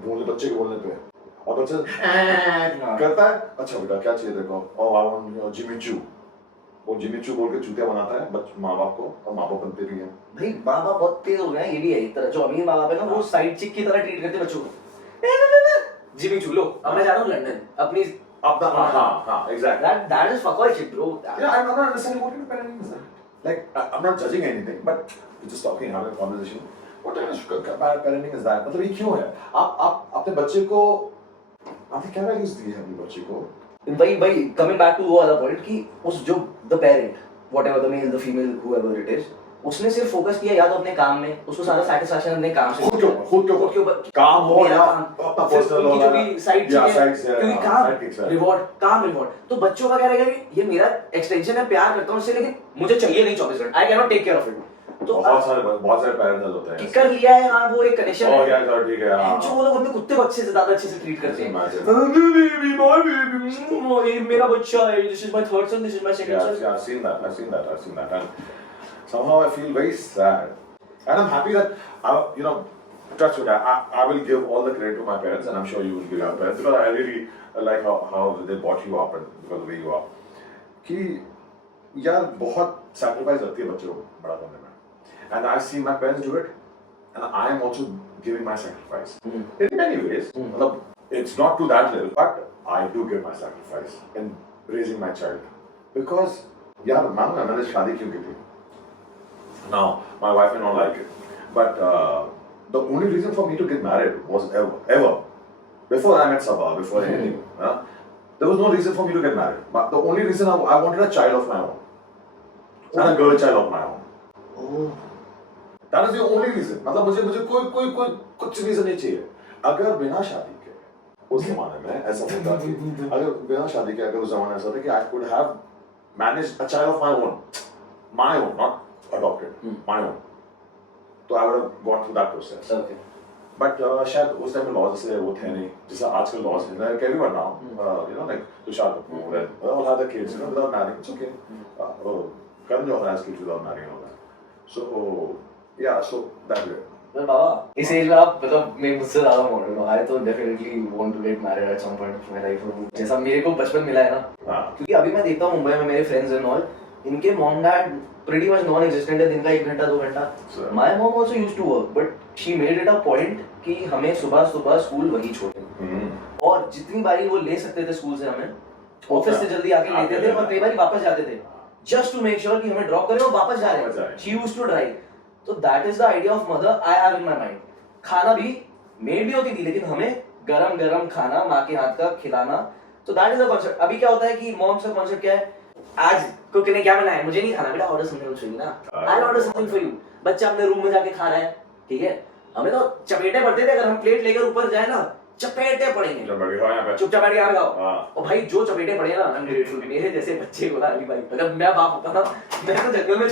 बोलने बच्चे के बोलने पे और बच्चा करता है अच्छा बेटा क्या चाहिए देखो और आई वांट जिमी चू, वो जिमी चू बोल के चूतिया बनाता है माँ बाप को और माँ बाप बनते भी हैं। भाई माँ बाप बहुत तेज हो गए हैं, ये भी है एक तरह जो अमीर माँ बाप है ना वो साइड चिक की तरह ट्रीट करते हैं बच्चों को। जिमी चू लो अब मैं जा रहा हूँ लंदन अपनी अपना हाँ exactly that is fuck all shit bro। yeah I'm not understanding what kind of parenting is that, like I'm not judging anything but we're just talking, having a conversation. What kind of parenting is that? मतलब ये क्यों है? आप अपने बच्चे को आपने क्या वैल्यूज दी है अपने बच्चे को? भाई coming back to वो वाला point कि उस जो the parent whatever the male the female whoever it is उसने सिर्फ फोकस किया या तो अपने काम में, उसको सारा सेटिस्फैक्शन अपने काम से खुद के ऊपर काम हो या अपना पर्सनल हो जो भी साइड क्योंकि काम रिवॉर्ड काम रिवॉर्ड। तो बच्चों का क्या रहेगा कि ये मेरा एक्सटेंशन है, प्यार करता हूँ इससे, लेकिन मुझे चाहिए नहीं 24 घंटे, I can not take care of it. तो बहुत सारे पेरेंट्स होते हैं कर लिया है हाँ वो एक कनेक्शन है यार सर ठीक है हाँ जो वो लोग अपने कुत्ते बच्चे से ज्यादा अच्छे से ट्रीट करते हैं। मेरा बच्चा है, this is my third son, this is my second son. Yeah, I've seen that and somehow I feel very sad and I'm happy that you know touch wood I will give all the credit to my parents and I'm sure you will give your parents because I really like how they brought you up and because of the way you are कि यार बहुत sacrifice लगती है बच्चों को बड़ा करने में and I've seen my parents do it and I am also giving my sacrifice in many ways. मतलब it's not to that level but I do give my sacrifice in raising my child because यार मैंने शादी क्यों की थी? Now, my wife and all like it. But the only reason for me to get married was ever. Before I met Sabha, before anything, there was no reason for me to get married. But the only reason I wanted a child of my own. And a girl child of my own. Oh. That is the only reason. मतलब मुझे कोई कुछ reason नहीं चाहिए. अगर बिना शादी के उस जमाने में ऐसा होता कि अगर बिना शादी के अगर उस जमाने में ऐसा था कि I could have managed a child of my own, not adopted, my own. तो I would have gone through that process. Okay. But शायद उस टाइम में laws ऐसे वो थे नहीं जैसे आजकल laws हैं. Like everyone now, you know, like Tushar Kapoor and all other kids, you know, without marrying, it's okay. Karan Johar has kids without marrying and all that. So yeah, so that way. बाबा इस as में आप मतलब मैं मुझसे ज्यादा modern हो, I तो definitely want to get married at some point of my life जैसा मेरे को बचपन मिला है ना। क्योंकि अभी मैं देखता हूँ मुंबई में मेरे फ्रेंड्स एंड ऑल, इनके mom dad pretty much non existent है, दिन का 1 घंटा 2 घंटा। My mom also used to work but she made it a point कि हमें सुबह स्कूल वही छोड़े और जितनी बारी वो ले सकते थे स्कूल से हमें ऑफिस से जल्दी आके लेते थे और कई बार वापस जाते थे just to make sure कि हमें ड्रॉप करें और वापस जा रहे हैं। She used to drive. तो that is the idea of mother I have in my mind. खाना भी मेड भी होती थी लेकिन हमें गरम खाना माँ के हाथ का खिलाना। तो that is the concept. अभी क्या होता है कि मॉम का concept क्या है, आज कुक ने क्या बनाया मुझे नहीं खाना बेटा, ऑर्डर समथिंग फॉर यू ना, I order something for you. बच्चा अपने रूम में जाके खा रहा है, ठीक है। हमें तो चपेटे पड़ते थे, अगर हम प्लेट लेकर ऊपर जाए ना चपेटे पड़ेंगे, चुपचाप बैठ के यहाँ खाओ। और भाई जो चपेटे पड़े ना मेरे जैसे बच्चे को अली भाई, अगर मैं बाप होता ना मैं तो जंगल में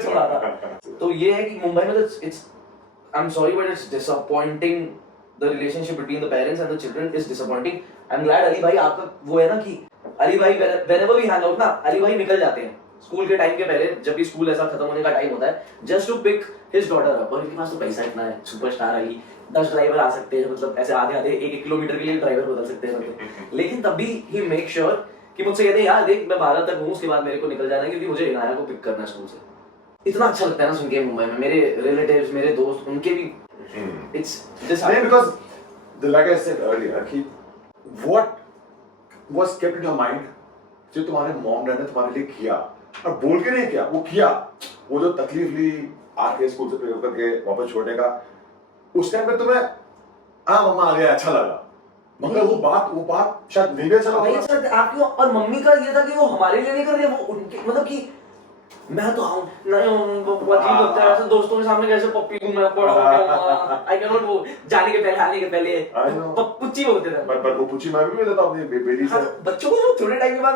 छोड़ा था। तो ये है कि मुंबई में तो it's I'm sorry, but it's disappointing. The relationship between the parents and the children is disappointing. I'm glad Ali भाई आपका वो है ना कि अली भाई whenever we hang out ना, अली भाई निकल जाते हैं स्कूल के टाइम के पहले, जब भी स्कूल ऐसा खत्म होने का टाइम होता है, just to pick his daughter up. और इनके पास तो पैसा इतना है, सुपरस्टार अली, 10 ड्राइवर आ सकते हैं, मतलब ऐसे आधे आधे 1-1 किलोमीटर के लिए ड्राइवर बदल सकते हैं मतलब। लेकिन तब भी ही मेक श्योर कि मुझसे कहते हैं यार देख मैं 12 तक हूँ, उसके बाद मेरे को निकल जाना है क्योंकि मुझे इनाया को पिक करना है स्कूल से। इतना अच्छा लगता है ना सुन के मुंबई में, मेरे रिलेटिव्स, मेरे दोस्त, उनके भी it's this because like I said earlier कि what was kept in your mind जो तुम्हारे मॉम डैड ने तुम्हारे लिए किया, और बोल के नहीं किया, वो किया, वो जो तकलीफ ली आके स्कूल से पिक करके वापस छोड़ने का, उस टाइम पे तुम्हें हाँ मम्मा आ गया अच्छा लगा, मगर वो बात शायद नहीं भी अच्छा लगा आपकी। और मम्मी का ये था कि वो हमारे लिए नहीं कर रही है, वो उनके मतलब कि मैं तो आऊं नहीं, वो अजीब लगता है ऐसे दोस्तों के सामने कैसे पप्पी को मैं पड़ा हूं, आई कैन नॉट, वो जाने के पहले आने के पहले पुच्ची बोलते थे, पर वो पुच्ची मैं भी देता हूं अपनी बेटी से बच्चों को जो थोड़े टाइम के बाद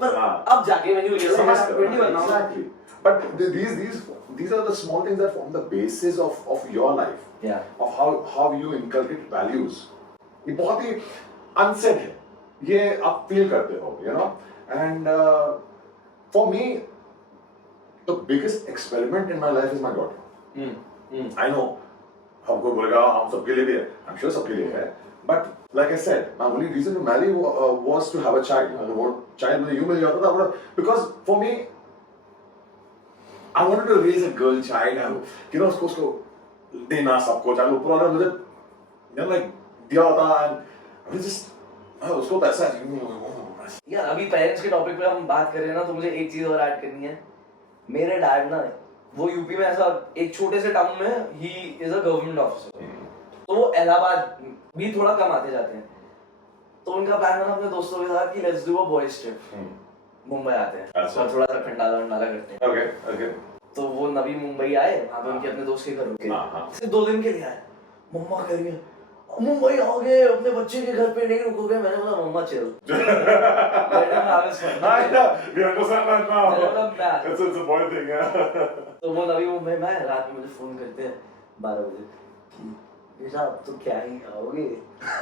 पर अब जाके मैं ये realise 21 now exactly, but these are the small things that form the basis of your life, yeah, of how you inculcate values. ये बहुत ही unsaid है, ये आप feel करते हो, you know, and for me the biggest experiment in my life is my daughter. I know हमको बोलेगा हम सबके लिए भी है, I'm sure सबके लिए है, but like I said, my only reason to marry was to have a child. वो child मुझे यूं मिल जाता था, because for me I wanted to raise a girl child, you know, उसको देना सबको, चाहे ऊपर वाला मुझे you know like दिया होता, and I just उसको पैसा यार। अभी पेरेंट्स के टॉपिक पे हम बात कर रहे हैं ना, तो मुझे एक चीज और ऐड करनी है। मेरे डैड ना, वो यूपी में ऐसा एक छोटे से टाउन में, he is a government officer, तो वो इलाहाबाद भी थोड़ा कम आते जाते हैं, तो उनका प्लान बना अपने दोस्तों के साथ कि let's do a boys trip, Mumbai आते हैं और थोड़ा सा खंडाला वंडाला करते हैं। ओके तो वो नवी मुंबई आए, वहां पे उनके अपने दोस्त के घर रुके, सिर्फ 2 दिन के लिए आए। मम्मा कह रही है मुंबई आओगे अपने बच्चे के घर पे नहीं रुकोगे? मैंने बोला मम्मा चिल, तो वो नवी मुंबई में रात में मुझे फोन करते हैं 12 बजे कि बेटा अब तो क्या ही खाओगे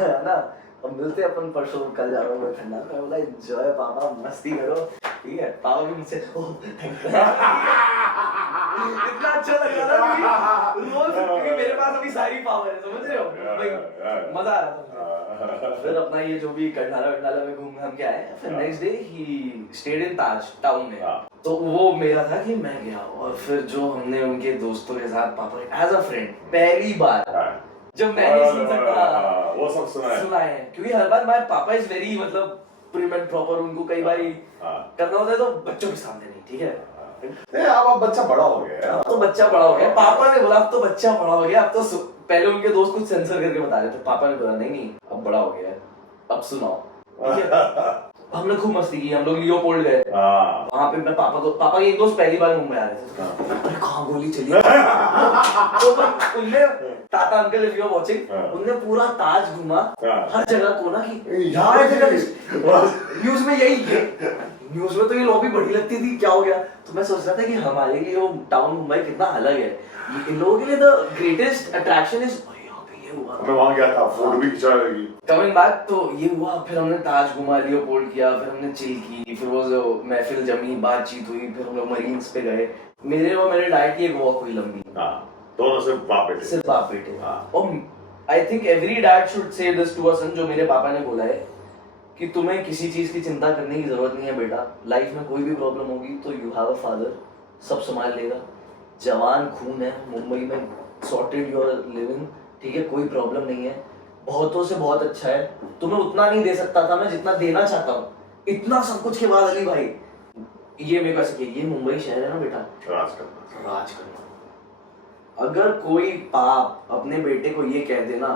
है ना, अब मिलते हैं अपन परसों, कल जा रहा हूँ मैं ठंडा। मैं बोला एंजॉय पापा, मस्ती करो, ठीक है। पापा भी मुझसे इतना अच्छा लग रहा था रोज, क्योंकि मेरे पास अभी सारी पावर है, समझ रहे हो, मजा आ रहा था। फिर अपना ये जो भी कंडाला वंडाला में घूम घाम के आए, फिर next day he stayed in Taj town में, तो वो मेरा था कि मैं गया, और फिर जो हमने उनके दोस्तों के साथ पापा एज अ फ्रेंड पहली बार जब मैं नहीं सुन सकता वो सब सुना है, क्योंकि हर बार माय पापा इज वेरी मतलब प्रिम एंड प्रॉपर, उनको कई बार करना होता है तो बच्चों के सामने नहीं, ठीक है। अब बच्चा बड़ा हो गया, अब तो बच्चा बड़ा हो गया, पापा ने बोला अब तो बच्चा बड़ा हो गया, अब तो पहले उनके दोस्त कुछ सेंसर करके बता रहे थे, पापा ने बोला नहीं अब बड़ा हो गया है, अब सुनाओ, ठीक है। हमने खूब मस्ती की, हम लोग लियोपोल्ड गए, वहां पे मैं पापा के एक दोस्त पहली बार मुंबई आ रहे थे, अरे कहाँ गोली चली तो उनने Tata uncle if you are watching, उनने पूरा ताज घुमा, हर जगह कोना की यार न्यूज में यही है, न्यूज में तो ये लॉबी बड़ी लगती थी, क्या हो गया। तो मैं सोच रहा था कि हमारे लिए वो टाउन मुंबई कितना अलग है, इन लोगों के लिए द ग्रेटेस्ट अट्रैक्शन इज मैं वहां गया था, फोटो भी खिंचा लगी। कमिंग बैक तो ये हुआ, फिर हमने ताज घुमा, लियोपोल्ड किया, फिर हमने चिल की, फिर वो जो महफिल जमी, बातचीत हुई, फिर हम लोग मरीन्स पे गए। मेरे और मेरे डैड की एक वॉक हुई लंबी, दोनों सिर्फ बाप बेटे। और I think every dad should say this to a son, जो मेरे पापा ने बोला है कि तुम्हें किसी चीज की चिंता करने की जरूरत नहीं है बेटा, लाइफ में कोई भी प्रॉब्लम होगी तो यू हैव अ फादर, सब संभाल लेगा, जवान खून है, मुंबई में सॉर्टेड योर लिविंग, ठीक है, कोई प्रॉब्लम नहीं है, बहुतों से बहुत अच्छा है, तुम्हें उतना नहीं दे सकता था मैं जितना देना चाहता हूँ। इतना सब कुछ के बाद अली भाई ये मेरे पास ये मुंबई शहर है ना बेटा, राज करना। अगर कोई बाप अपने बेटे को ये कह देना,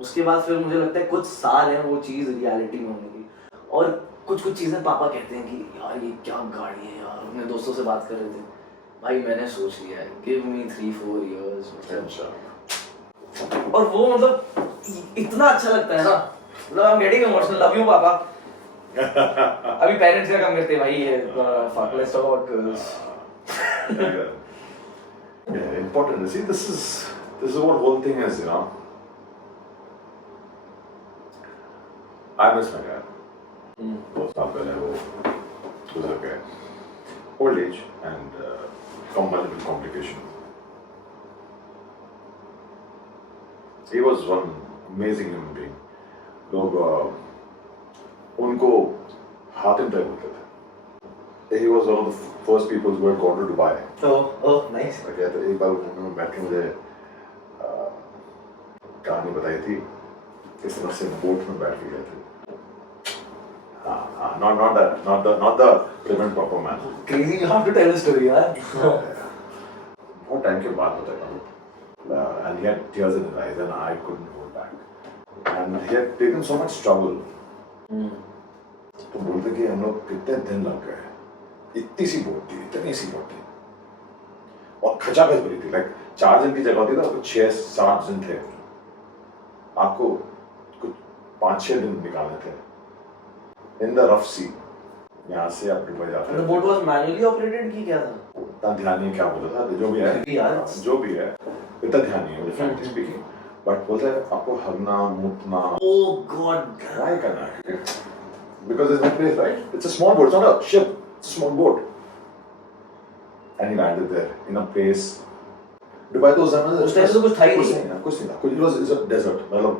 उसके बाद फिर मुझे लगता है कुछ साल है वो चीज रियलिटी में होने की। और कुछ चीजें पापा कहते हैं कि यार ये क्या गाड़ी है यार, अपने दोस्तों से बात कर रहे थे, भाई मैंने सोच लिया है, गिव मी 3-4 इयर्स, और वो मतलब इतना अच्छा लगता है ना, मतलब I am getting emotional, love you पापा। अभी पेरेंट्स क्या काम करते हैं भाई, ये fuck let's talk about girls. important. See, this is this is what whole thing is, you know. I miss my dad. बहुत साल पहले वो गुजर गए. Old age and multiple complication. He was one amazing human being. लोग उनको Hatim type होते थे. He was one of the first people who had gone to Dubai. Oh, nice. Okay, तो एक बार उन्होंने बैठ के मुझे कहानी बताई थी. किस तरह से बोट में बैठ के गए थे. Not the prim proper man. Crazy, you have to tell the story, यार. बहुत टाइम के बाद बताया. And he had tears in his eyes, and I couldn't hold back. And he had taken so much trouble. तो बोलते कि हम लोग कितने दिन लग गए. इतनी सी बोट थी. और खचाखच भरी थी. लाइक 4 दिन की जगह होती था, तो 6-7 दिन थे. आपको कुछ 5-6 दिन निकालने थे. In the rough sea. यहाँ से आप दुबई जाते The boat was manually operated की क्या था? इतना ध्यान नहीं क्या बोला था. जो भी है, जो भी है, इतना ध्यान नहीं है मुझे frankly speaking. But बोलते हैं आपको हगना, मुतना. Oh God. Why करना है? Because there's no place, right? It's a small boat. It's not a ship. It's a small boat. And he landed there in a place. Dubai तो उस time तो कुछ था ही नहीं. कुछ नहीं था. It was a desert. मतलब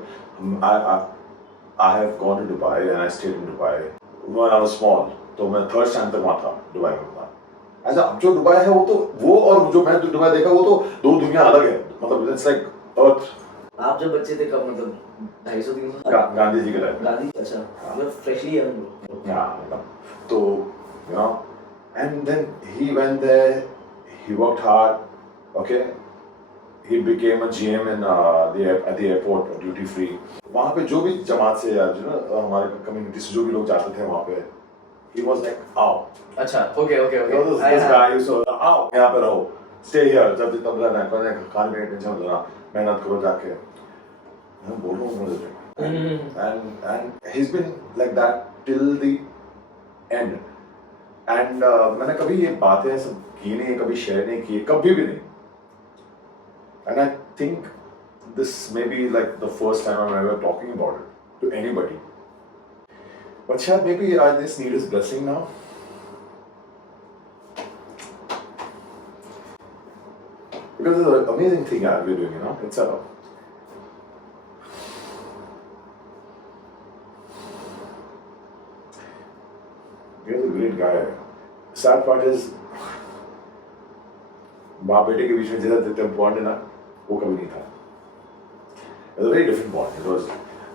I have gone to Dubai and I stayed in Dubai when I was small. तो मैं 3rd standard तक वहाँ था दुबई में था. ऐसा जो दुबई है वो और जो मैं दुबई देखा वो तो 2 दुनिया अलग है. मतलब it's like Earth. आप जब बच्चे थे कब मतलब 250-300 साल? गांधी जी के टाइम. गांधी अच्छा. मतलब freshly young. Yeah. तो you know, and then he went there. He worked hard. Okay. He became a GM in at the airport, duty free. वहाँ पे जो भी जमात से या जो ना हमारे कम्युनिटी से जो भी लोग जाते थे वहाँ पे, he was like, आओ. अच्छा, okay. This guy used to, आओ यहाँ पे रहो, stay here. जब जितना रहना है, खाने पीने टेंशन मत लेना, मेहनत करो जाके. मैं बोल रहा हूँ मुझे. And he's been like that till the end. And मैंने कभी ये बातें सब की नहीं, कभी शेयर नहीं की, कभी भी नहीं. And I think this may be like the first time I'm ever talking about it to anybody. But Shad, maybe I just need his blessing now. Because it's an amazing thing I've been doing, you know. It's a he's a great guy. Sad part is बाप बेटे के बीच में जितना bond है ना वो कभी नहीं था. It was a very different bond. It was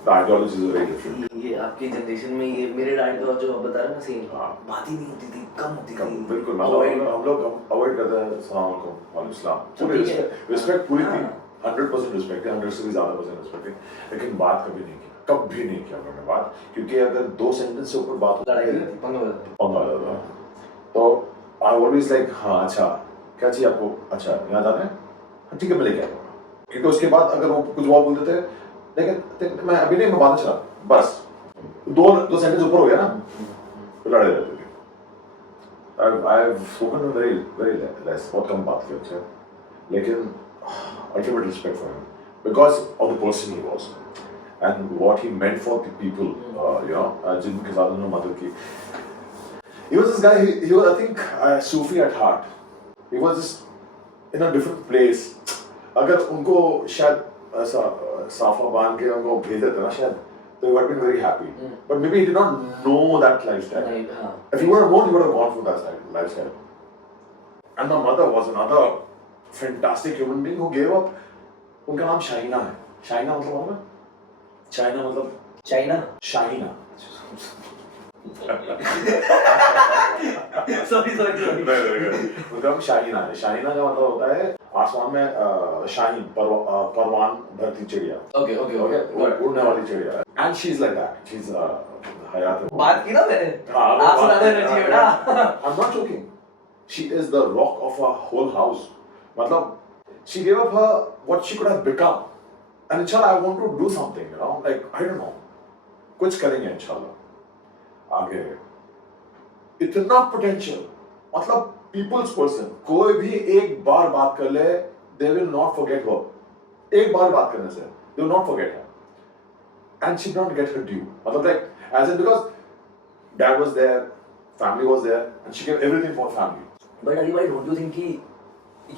the ideologies were very different. ये आपकी जनरेशन में ये मेरे डैड का जो आप बता रहे हैं ना सेम हाँ. बात ही नहीं होती थी, कम होती थी. बिल्कुल. हम लोग अवॉइड करते हैं. अस्सलाम वालेकुम, वालेकुम सलाम. पूरी रिस्पेक्ट पूरी थी. 100% रिस्पेक्ट है. 100 से भी ज़्यादा % रिस्पेक्ट है. लेकिन बात कभी नहीं की. कभी नहीं किया मैंने बात. क्योंकि अगर 2 सेंटेंस से ऊपर बात लड़ाई होती थी, पंगा होता था. तो आई ऑलवेज लाइक हाँ अच्छा क्या चाहिए आपको. अच्छा यहाँ जाना है. हाँ ठीक है मैं लेके आऊँगा. क्योंकि उसके बाद अगर वो कुछ और बोल देते लेकिन मैं अभी नहीं मैं बाद में चला बस 2 सेंटेंस ऊपर हो गया ना तो लड़े रहते थे. I've spoken very less. बहुत कम बात की उससे. लेकिन ultimate respect for him because of the person he was and what he meant for the people. You know जिनके साथ उन्होंने मदद की. He was this guy. He was I think Sufi at heart. He was just in a different place. अगर उनको शायद ऐसा साफा बांध के उनको भेज देते ना शायद तो he would have been very happy. But maybe he did not know that lifestyle. If he would have known, he would have gone for that lifestyle. And my mother was another fantastic human being who gave up. उनका नाम शाहीना है. शाहीना मतलब मालूम है? शाहीना मतलब China. Shaheena. sorry. उनका नाम शाहीना है. शाहीना का मतलब होता है आसमान में शाहीन परवान भरती चिड़िया. Okay. उड़ने वाली चिड़िया. And she's like that. She's हयात है. बात की ना मैंने. हाँ, आप सुना दे रहे हैं बेटा. I'm not joking. She is the rock of our whole house. मतलब she gave up her what she could have become. And inshallah I want to do something, you know, like I don't know. कुछ करेंगे इंशाल्लाह. आगे इतना potential. मतलब peoples person कोई भी एक बार बात कर ले they will not forget her. एक बार बात करने से they will not forget her, and she did not get her due. मतलब like as in because dad was there, family was there, and she gave everything for family. But Ali bhai, don't you think कि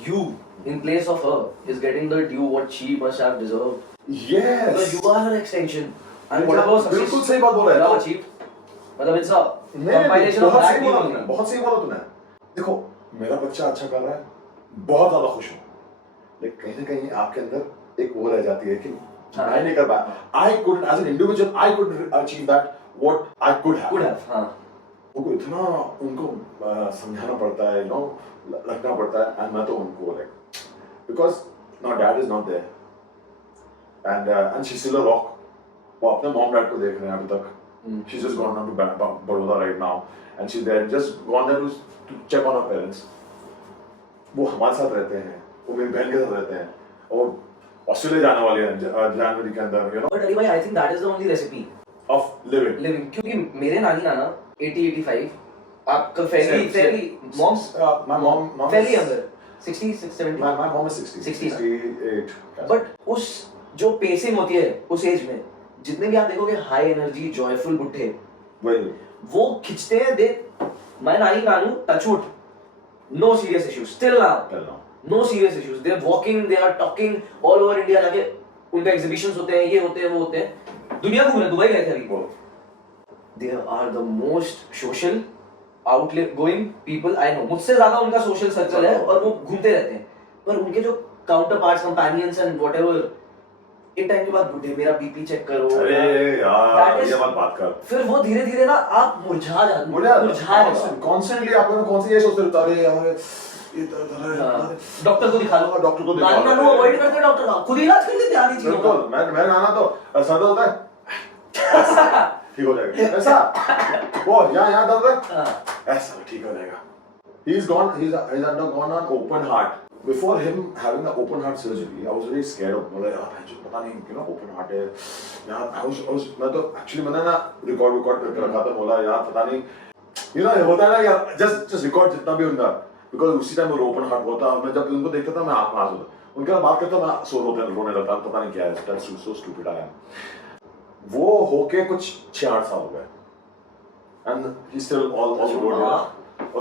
you in place of her is getting the due what she must have deserved? Yes. Because you are her extension. And whatever success बिल्कुल सही बात बोल you रहा have है. achieved, मतलब it's a नहीं, compilation of बहुत that सही बोला only. तूने, बहुत सही बोला तूने. देखो मेरा बच्चा अच्छा कर रहा है, बहुत ज्यादा खुश हूँ. लेकिन कहीं ना कहीं आपके अंदर एक वो रह जाती है कि मैं नहीं कर पाया. I couldn't as an individual I couldn't achieve that what I could have. Could have, हाँ. उनको इतना उनको समझाना पड़ता है, रखना पड़ता है, and मैं तो उनको like because now dad is not there, and she's still a rock. वो अपने mom dad को देख रहे हैं अभी तक. She's just gone down to Baroda right now, and she's there just gone there to check on her parents. वो हमारे साथ रहते हैं, वो मेरी बहन के साथ रहते हैं, और ऑस्ट्रेलिया जाने वाले हैं जनवरी के अंदर, you know. But Ali bhai, I think that is the only recipe Of living. क्योंकि मेरे नानी नाना 80-85 आपका fairly mom my mom fairly is- younger 60 70 My mom is 60. 68. 68. But उस जो पेसिंग होती है उस एज में जितने भी आप देखोगे हाई एनर्जी जॉयफुल बुढ़े वही. वो खिंचते हैं दे मैं नानी नानू touchwood no serious issues still now Till now. No serious issues they are walking they are talking all over India जाके उनके एग्जीबिशंस होते हैं ये होते हैं वो होते हैं दुनिया घूम रहे दुबई गए थे अभी वो they are the most social outlet going people I know मुझसे ज्यादा उनका सोशल सर्कल है और वो घूमते रहते हैं पर उनके जो counter parts companions and whatever एक टाइम के बाद बुढ़े मेरा बीपी चेक करो अरे यार That is- ये मत बात कर. फिर वो धीरे धीरे ना आप मुरझा जाते मुझे कॉन्स्टेंटली आप लोग कौन सी ये सोचते रहते अरे यार ये दर्द है. डॉक्टर को दिखा लो हाँ, डॉक्टर को दिखा नानी लो. नानू अवॉइड करते हैं डॉक्टर का खुद इलाज कर लेते हैं आधी चीजों का बिल्कुल मैं गाना तो सर होता है ठीक हो जाएगा ऐसा वो यहाँ दर्द है हाँ. ऐसा ठीक हो जाएगा. He's undergone an open heart. Before him having the open heart surgery, I was very scared of. बोला यार पता नहीं open heart है यार. I was मैं तो actually मैंने ना record करके रखा था. बोला यार पता नहीं होता है ना यार just record जितना भी उनका because उसी टाइम वो open heart होता. मैं जब उनको देखता था मैं आँख में आंसू था. उनके साथ बात करता मैं रोने लगता. पता नहीं क्या है. That's so stupid I am. वो होके कुछ 6-8 साल हो गए. And he's still all good.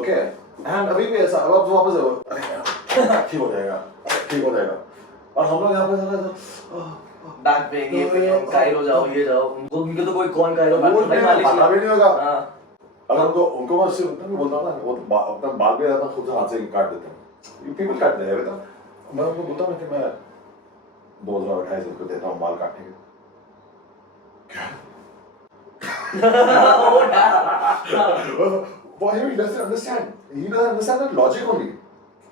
Okay. And अभी भी ऐसा अब वापस ठीक हो जाएगा ठीक हो जाएगा. और हम लोग यहाँ पे बैक पेन ये पेन कायरो जाओ ये जाओ उनको तो कोई कौन कायरो वो पता भी नहीं होगा. हाँ. अगर उनको मैं सिर्फ उतना भी बोलता हूँ ना वो अपना बाल भी रहता खुद से हाथ से काट देते हैं. पीपल काटते हैं बेटा. मैं उनको बोलता हूँ कि मैं 2028 रुपये देता हूँ बाल काटने के. Why he doesn't understand? He doesn't understand that logic only.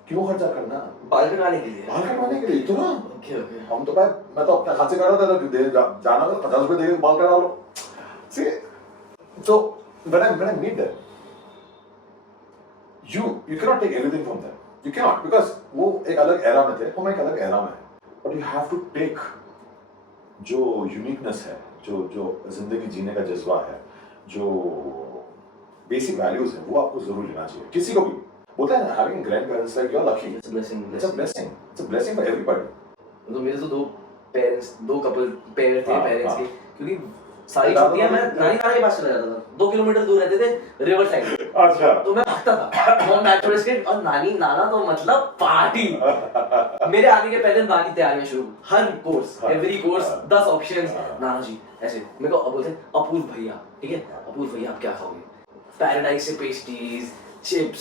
क्यों खर्चा करना? बाल कटवाने के लिए बाल कटवाने के लिए इतना? ओके ओके हम तो भाई मैं तो अपने हाथ से काटा था जाना तो 50 रुपए देके बाल कटा लो. See, so when I meet them, you cannot take everything from them. You cannot because वो एक अलग era में थे, हम एक अलग era में हैं. But you have to take जो uniqueness है, जो जिंदगी जीने का जज्बा है, जो बेसिक वैल्यूज है, वो आपको जरूर लेना चाहिए. किसी को भी बोलता है having grandparents like you're lucky. It's blessing It's a blessing. It's a blessing for everybody. तो मेरे तो दो कपल पेयर थे हाँ, पेरेंट्स हाँ. के क्योंकि सारी छुट्टियां मैं नानी नाना के पास चला जाता था 2 किलोमीटर दूर रहते थे रिवर साइड अच्छा. तो मैं भागता था मॉम डैड टूरिस्ट के और नानी नाना तो मतलब पार्टी मेरे आने के पहले नानी तैयारियां शुरू हर कोर्स एवरी कोर्स 10 ऑप्शंस नाना जी ऐसे मेरे को बोलते अपूर्व भैया ठीक है अपूर्व भैया आप क्या खाओगे पैराडाइज से pastries chips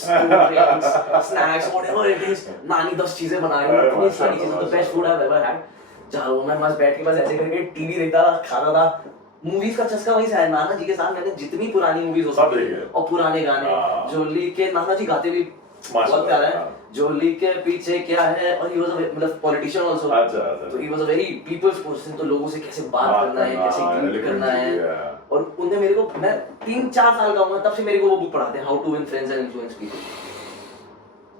snacks whatever it is नानी 10 चीजें बना रही है इतनी सारी चीजें तो best food I have ever had जाओ मैं मस्त बैठ के बस ऐसे करके टीवी देखता था खाता था मूवीज का चस्का वहीं से है नाना जी के साथ मैंने जितनी पुरानी मूवीज हो सकती है और पुराने गाने जोली के नाना जी गाते भी बहुत प्यारा है जोली के पीछे क्या है और ही वाज मतलब पॉलिटिशियन आल्सो तो he was a very people's person तो लोगों से कैसे बात करना है कैसे ग्रीट करना है और उनने मेरे को मैं 3-4 साल का हूँ तब से मेरे को वो बुक पढ़ाते हैं how to win friends and influence people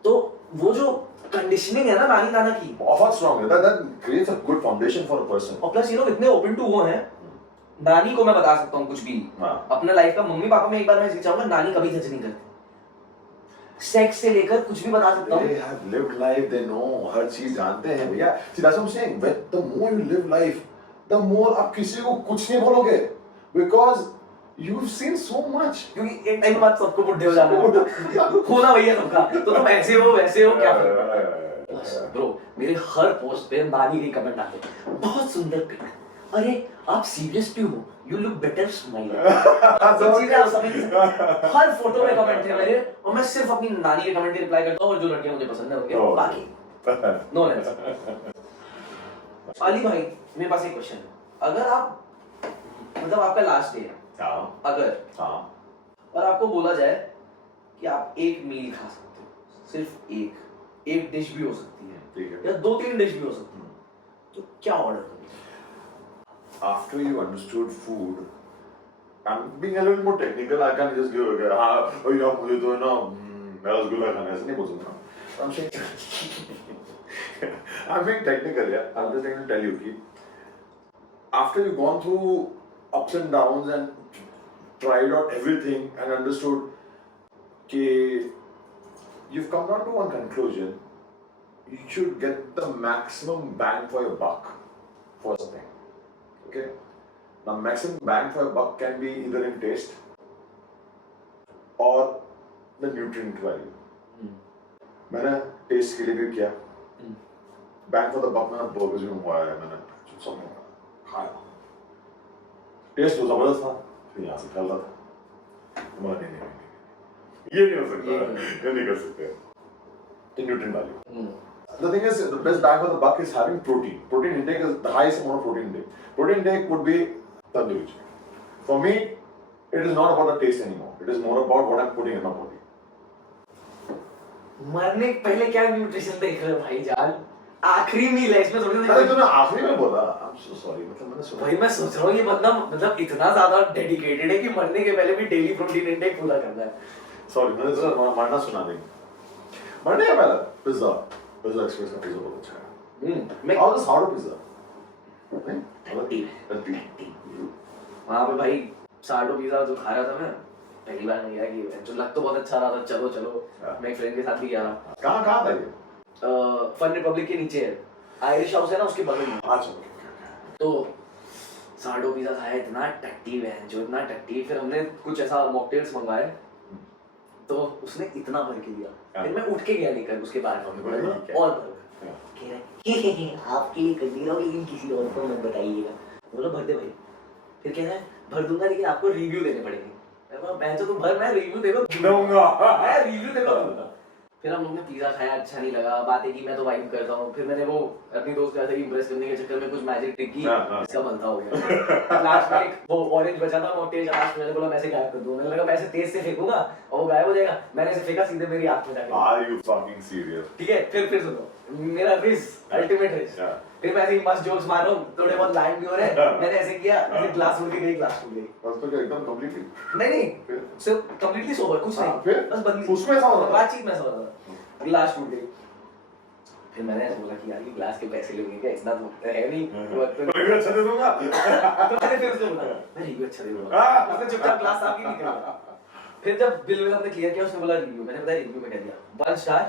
तो वो जो कंडीशनिंग है ना नानी नाना की बहुत स्ट्रांग है that creates a good foundation for a person. और प्लस ये लोग इतने ओपन टू वो हैं नानी को मैं बता सकता हूँ कुछ भी हाँ. अपने लाइफ का मम्मी पापा में एक बार मैं चाहूंगा नानी कभी जज नहीं करती सेक्स से लेकर कुछ भी बता सकता हूँ। They have lived life, they know, हर चीज जानते हैं भैया। See, that's what I'm saying. The more you live life, the more आप किसी को कुछ नहीं बोलोगे, because you've seen so much. क्योंकि एक टाइम बाद सबको बुढ़े हो जाना होना भैया सबका, तो तुम ऐसे हो वैसे हो क्या फर्क। ब्रो मेरे हर पोस्ट पे नानी के कमेंट आते हैं, बहुत सुंदर पिक, अरे आप सीरियस क्यों हो, you look better smile. Her photo में कमेंट थे मेरे, और मैं सिर्फ अपनी नानी के कमेंट रिप्लाई करता हूँ, और जो लड़कियां मुझे पसंद है उनके, बाकी नो आंसर। अली भाई मेरे पास एक क्वेश्चन है, अगर आप मतलब आपका लास्ट डे है, अगर और आपको बोला जाए कि आप एक मील खा सकते हो, सिर्फ एक डिश भी हो सकती है या 2-3 डिश भी हो सकती है, तो क्या ऑर्डर करोगे? After you understood food, I'm being a little more technical. I can't just give a हाँ oh यार मुझे तो ना रसगुल्ला खाना है, ऐसे नहीं बोल सकता। I'm saying I'm being technical, yeah. I'm just trying to tell you कि after you've gone through ups and downs and tried out everything and understood कि you've come down to one conclusion, you should get the maximum bang for your buck. First thing, okay? Now, maximum bang for your buck can be either in taste or the nutrient value. मैंने taste के लिए भी किया, bang for the buck मैंने burgers भी मंगवाया, मैंने सब खाया, taste तो जबरदस्त था, फिर यहाँ से चलता था, मगर नहीं ये नहीं हो सकता, ये नहीं कर सकते। The nutrient value. The thing is, the best bang for the buck is having protein. Protein intake is the highest amount of protein intake. Protein intake would be tandoori chicken. For me, it is not about the taste anymore. It is more about what I'm putting in my body. मरने पहले क्या nutrition देख रहे हो भाई जान, आखिरी मील है इसमें थोड़ी अरे तूने आखिरी में बोला, I'm so sorry, मतलब मैंने सुना। भाई मैं सोच रहा हूँ ये बंदा मतलब इतना ज्यादा डेडिकेटेड है कि मरने के पहले भी डेली प्रोटीन इंटेक पूरा करना है। Sorry, मैंने तो मरना सुना नहीं। मरने का पहला पिज़्ज़ा एक्सप्रेस का पिज़्ज़ा बहुत अच्छा है। मैं How is hard पिज़्ज़ा? नहीं? वहाँ पे भाई सार्डो पिज़्ज़ा जो खा रहा था मैं पहली बार नहीं गया कि जो लग तो बहुत अच्छा रहा था, चलो मैं एक फ्रेंड के साथ भी गया था। कहाँ था ये? फन रिपब्लिक के नीचे है, आयरिश हाउस है ना उसके बगल में। अच्छा। तो सार्डो पिज़्ज़ा खाया, इतना टट्टी है जो इतना टट्टी, फिर हमने कुछ ऐसा मॉकटेल्स मंगवाए तो उसने इतना भर के दिया, फिर मैं उठ के गया लेकर उसके बाद और कह रहे आपके लिए कर नहीं रहा हूँ लेकिन किसी और को मत बताइएगा। बोला भर दे भाई, फिर कह रहा है भर दूंगा लेकिन आपको रिव्यू देने पड़ेंगे। मैं तो तुम भर, मैं रिव्यू देगा मैं रिव्यू देगा। फिर हम लोग ने पिज़्ज़ा खाया, अच्छा नहीं लगा, बातें की, मैं तो वाइब करता हूँ। फिर मैंने वो अपनी दोस्त को ऐसे इंप्रेस करने के चक्कर में कुछ मैजिक ट्रिक की, इसका बनता हो गया। लास्ट में एक वो ऑरेंज बचा था मॉकटेल का, लास्ट में मैंने बोला मैं इसे गायब कर दूँ, मैंने लगा मैं ऐसे तेज से फेंकूंगा और वो गायब हो जाएगा, मैंने इसे फेंका सीधे मेरी आंख में जाके। Are you fucking serious? ठीक है, फिर सुनो मेरा रेस, अल्टीमेट रेस। फिर मैं ऐसे ही मस्त जोक्स मार रहा हूँ, थोड़े बहुत लाइन भी हो रहे हैं, मैंने ऐसे किया, ऐसे ग्लास उड़ के गई, ग्लास टूट गई। बस तो क्या एकदम completely? नहीं सिर्फ कंप्लीटली सोबर, कुछ नहीं, फिर बस बंदी उसमें ऐसा हो रहा था? बातचीत में ऐसा हो रहा था, ग्लास टूट गई। फिर मैंने ऐसे बोला कि यार ये ग्लास के पैसे लोगे क्या, इतना तो है नहीं, रिव्यू अच्छा दे दूंगा। तो मैंने फिर उसको बोला मैं रिव्यू अच्छा दे दूंगा, उसने चुपचाप ग्लास साफ ही नहीं किया। फिर जब बिल हमने क्लियर किया, उसने बोला रिव्यू, मैंने बताया रिव्यू में कह दिया 1 star,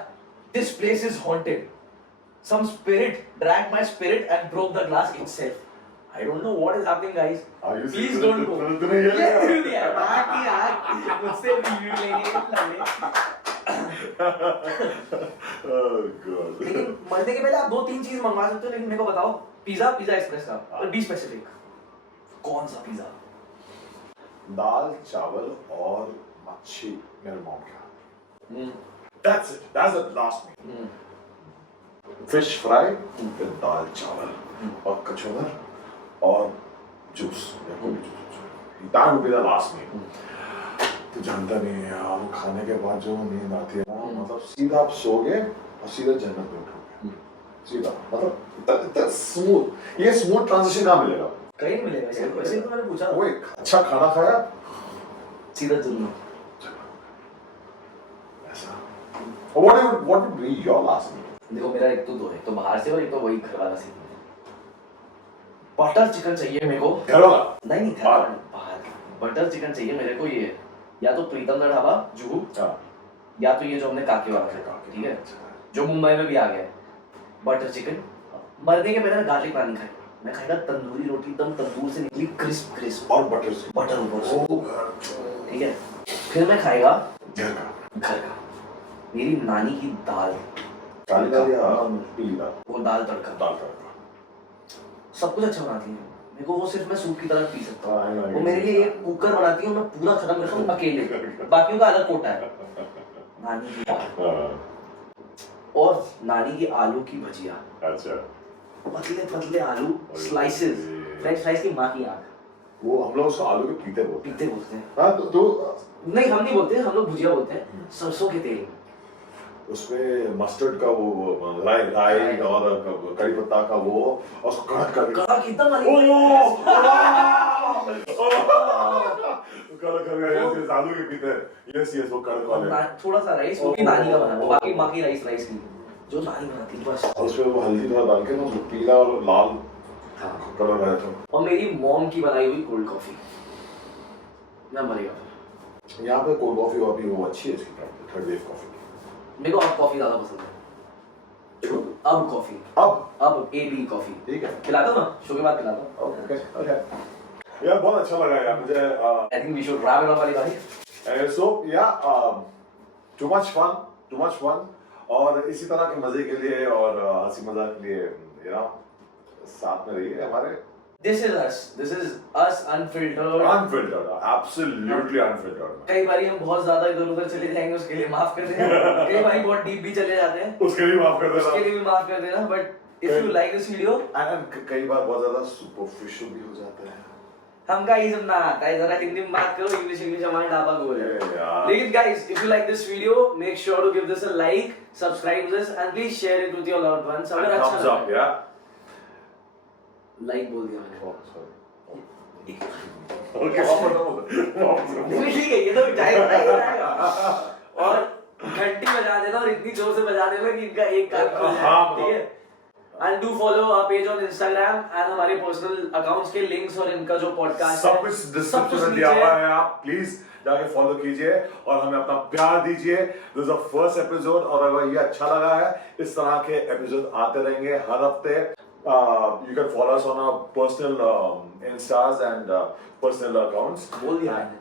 this place is haunted, some spirit dragged my spirit and broke the glass itself. I don't know what is happening guys, please don't go। तूने ये लिया बाकी यार मुझसे रिव्यू लेंगे लगे। Oh god। लेकिन मरने के पहले आप 2-3 चीज मंगवा सकते हो, लेकिन मेरे को बताओ पिज़्ज़ा एक्सप्रेस का, और बी स्पेसिफिक, कौन सा पिज़्ज़ा? दाल चावल और मच्छी मेरे मॉम के हाथ। That's it, that's the last meal। Fish fry फिर दाल चावल और कचौर और juice, that would be the last meal। तो जानता नहीं है यार, वो खाने के बाद जो नींद आती है ना, मतलब सीधा आप सोगे और सीधा जन्नत में उठोगे, सीधा मतलब इतना स्मूथ। ये स्मूथ ट्रांजिशन कहाँ मिलेगा? कहीं नहीं मिलेगा। वैसे तो मैंने पूछा वो एक अच्छा खाना खाया सीधा जन्नत। ऐसा। What would be your last meal? देखो मेरा एक तो दो है, तो बाहर से और एक तो वही घर वाला सीन। बटर चिकन चाहिए मेरे को, घर वाला? नहीं बाहर बटर चिकन चाहिए मेरे को, ये या तो प्रीतम दा ढाबा जुहू, या तो ये जो हमने काके वाला खाया, ठीक है, जो मुंबई में भी आ गया है, बटर चिकन। मरने के पहले गार्लिक नान नहीं खाएगा, मैं खाएगा तंदूरी रोटी, एकदम तंदूर से निकली क्रिस्प क्रिस्प, और बटर से बटर ऊपर से, ओ ठीक है। फिर मैं खाएगा घर का मेरी नानी की दाल, काली दाल या पीली दाल, वो दाल तड़का, दाल तड़का। सब कुछ अच्छा बनाती है। मेरे को वो सिर्फ मैं सूप की तरह पी सकता हूँ। हाँ, वो मेरे लिए एक कुकर बनाती है, मैं पूरा खत्म करता हूँ अकेले, बाकियों का अलग कोटा है। नानी की दाल हाँ, और नानी की आलू की भजिया, अच्छा पतले पतले आलू स्लाइसेस, फ्रेंच फ्राइज की माँ की आँख, वो हम लोग उसको आलू के पीते बोलते हैं। पीते बोलते हैं। हाँ तो नहीं हम नहीं बोलते, हम लोग भुजिया बोलते हैं, सरसों के तेल में। उसमें मस्टर्ड का वो राई और कड़ी पत्ता का वो, और उसको कड़क करके कड़क एकदम कड़क करके आलू के पीते हैं। यस यस, वो कड़क वाले। थोड़ा सा राइस, वो भी नानी का बना, बाकी माँ की राइस राइस की जो नानी बनाती है बस। और उसमें वो हल्दी थोड़ा डाल के ना, उसको पीला और लाल हाँ, कलर आ जाता है। और मेरी मॉम की बनाई हुई कोल्ड कॉफी, मैं मरेगा फिर। यहाँ पे कोल्ड कॉफी वॉफी वो अच्छी है इसकी, थर्ड वेव कॉफी। मेरे को अब कॉफी ज्यादा पसंद है, अब कॉफी, अब AB कॉफी। ठीक है, पिलाता हूँ ना, शो के बाद पिलाता हूँ। Okay okay. यार बहुत अच्छा लगा यार मुझे। I think we should wrap it up वाली भाई। सो या टू मच फन, और इसी तरह के मजे के लिए और हंसी मजाक के लिए यू नो साथ में रहिए हमारे। This is us unfiltered। Unfiltered, absolutely unfiltered. कई बारी हम बहुत ज्यादा इधर उधर चले जाएंगे, उसके लिए माफ कर देना। कई बारी बहुत डीप भी चले जाते हैं, उसके लिए माफ कर देना, उसके लिए भी माफ कर देना। But if you like this video, and कई बार बहुत ज्यादा सुपरफिशियल भी हो जाता है। हमका ये सब ना आता है, जरा हिंदी में बात करो, इंग्लिश हमारे डाबा गोल है। यार। लेकिन guys, if you like this video, make sure to give this a like, subscribe this and please share it with your loved ones. अगर अच्छा thumbs up, लगा, yeah? लाइक बोल दिया मैंने। Oh, sorry. Okay, वापस नहीं, ठीक है, ये तो जाएगा। और घंटी बजा देना, और इतनी जोर से बजा देना कि इनका एक कान खुल जाए, हाँ, ठीक है। And do follow our page on Instagram and हमारे personal accounts के links और इनका जो podcast सब है, कुछ सब डिस्क्रिप्शन कुछ में दिया नीचे हुआ है। है, आप प्लीज जाके फॉलो कीजिए और हमें अपना प्यार दीजिए। This is the first episode, और अगर ये अच्छा लगा है, इस तरह के एपिसोड आते रहेंगे हर हफ्ते। You can follow us on our personal instas and personal accounts. बोल दिया मैंने।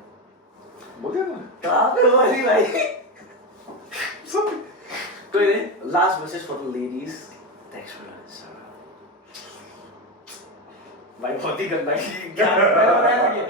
बोल दिया ना? कहाँ पे बोली भाई? कोई नहीं, last message for the ladies. Thanks for this. भाई बहुत ही गंदा, क्या मैंने बनाया था ये?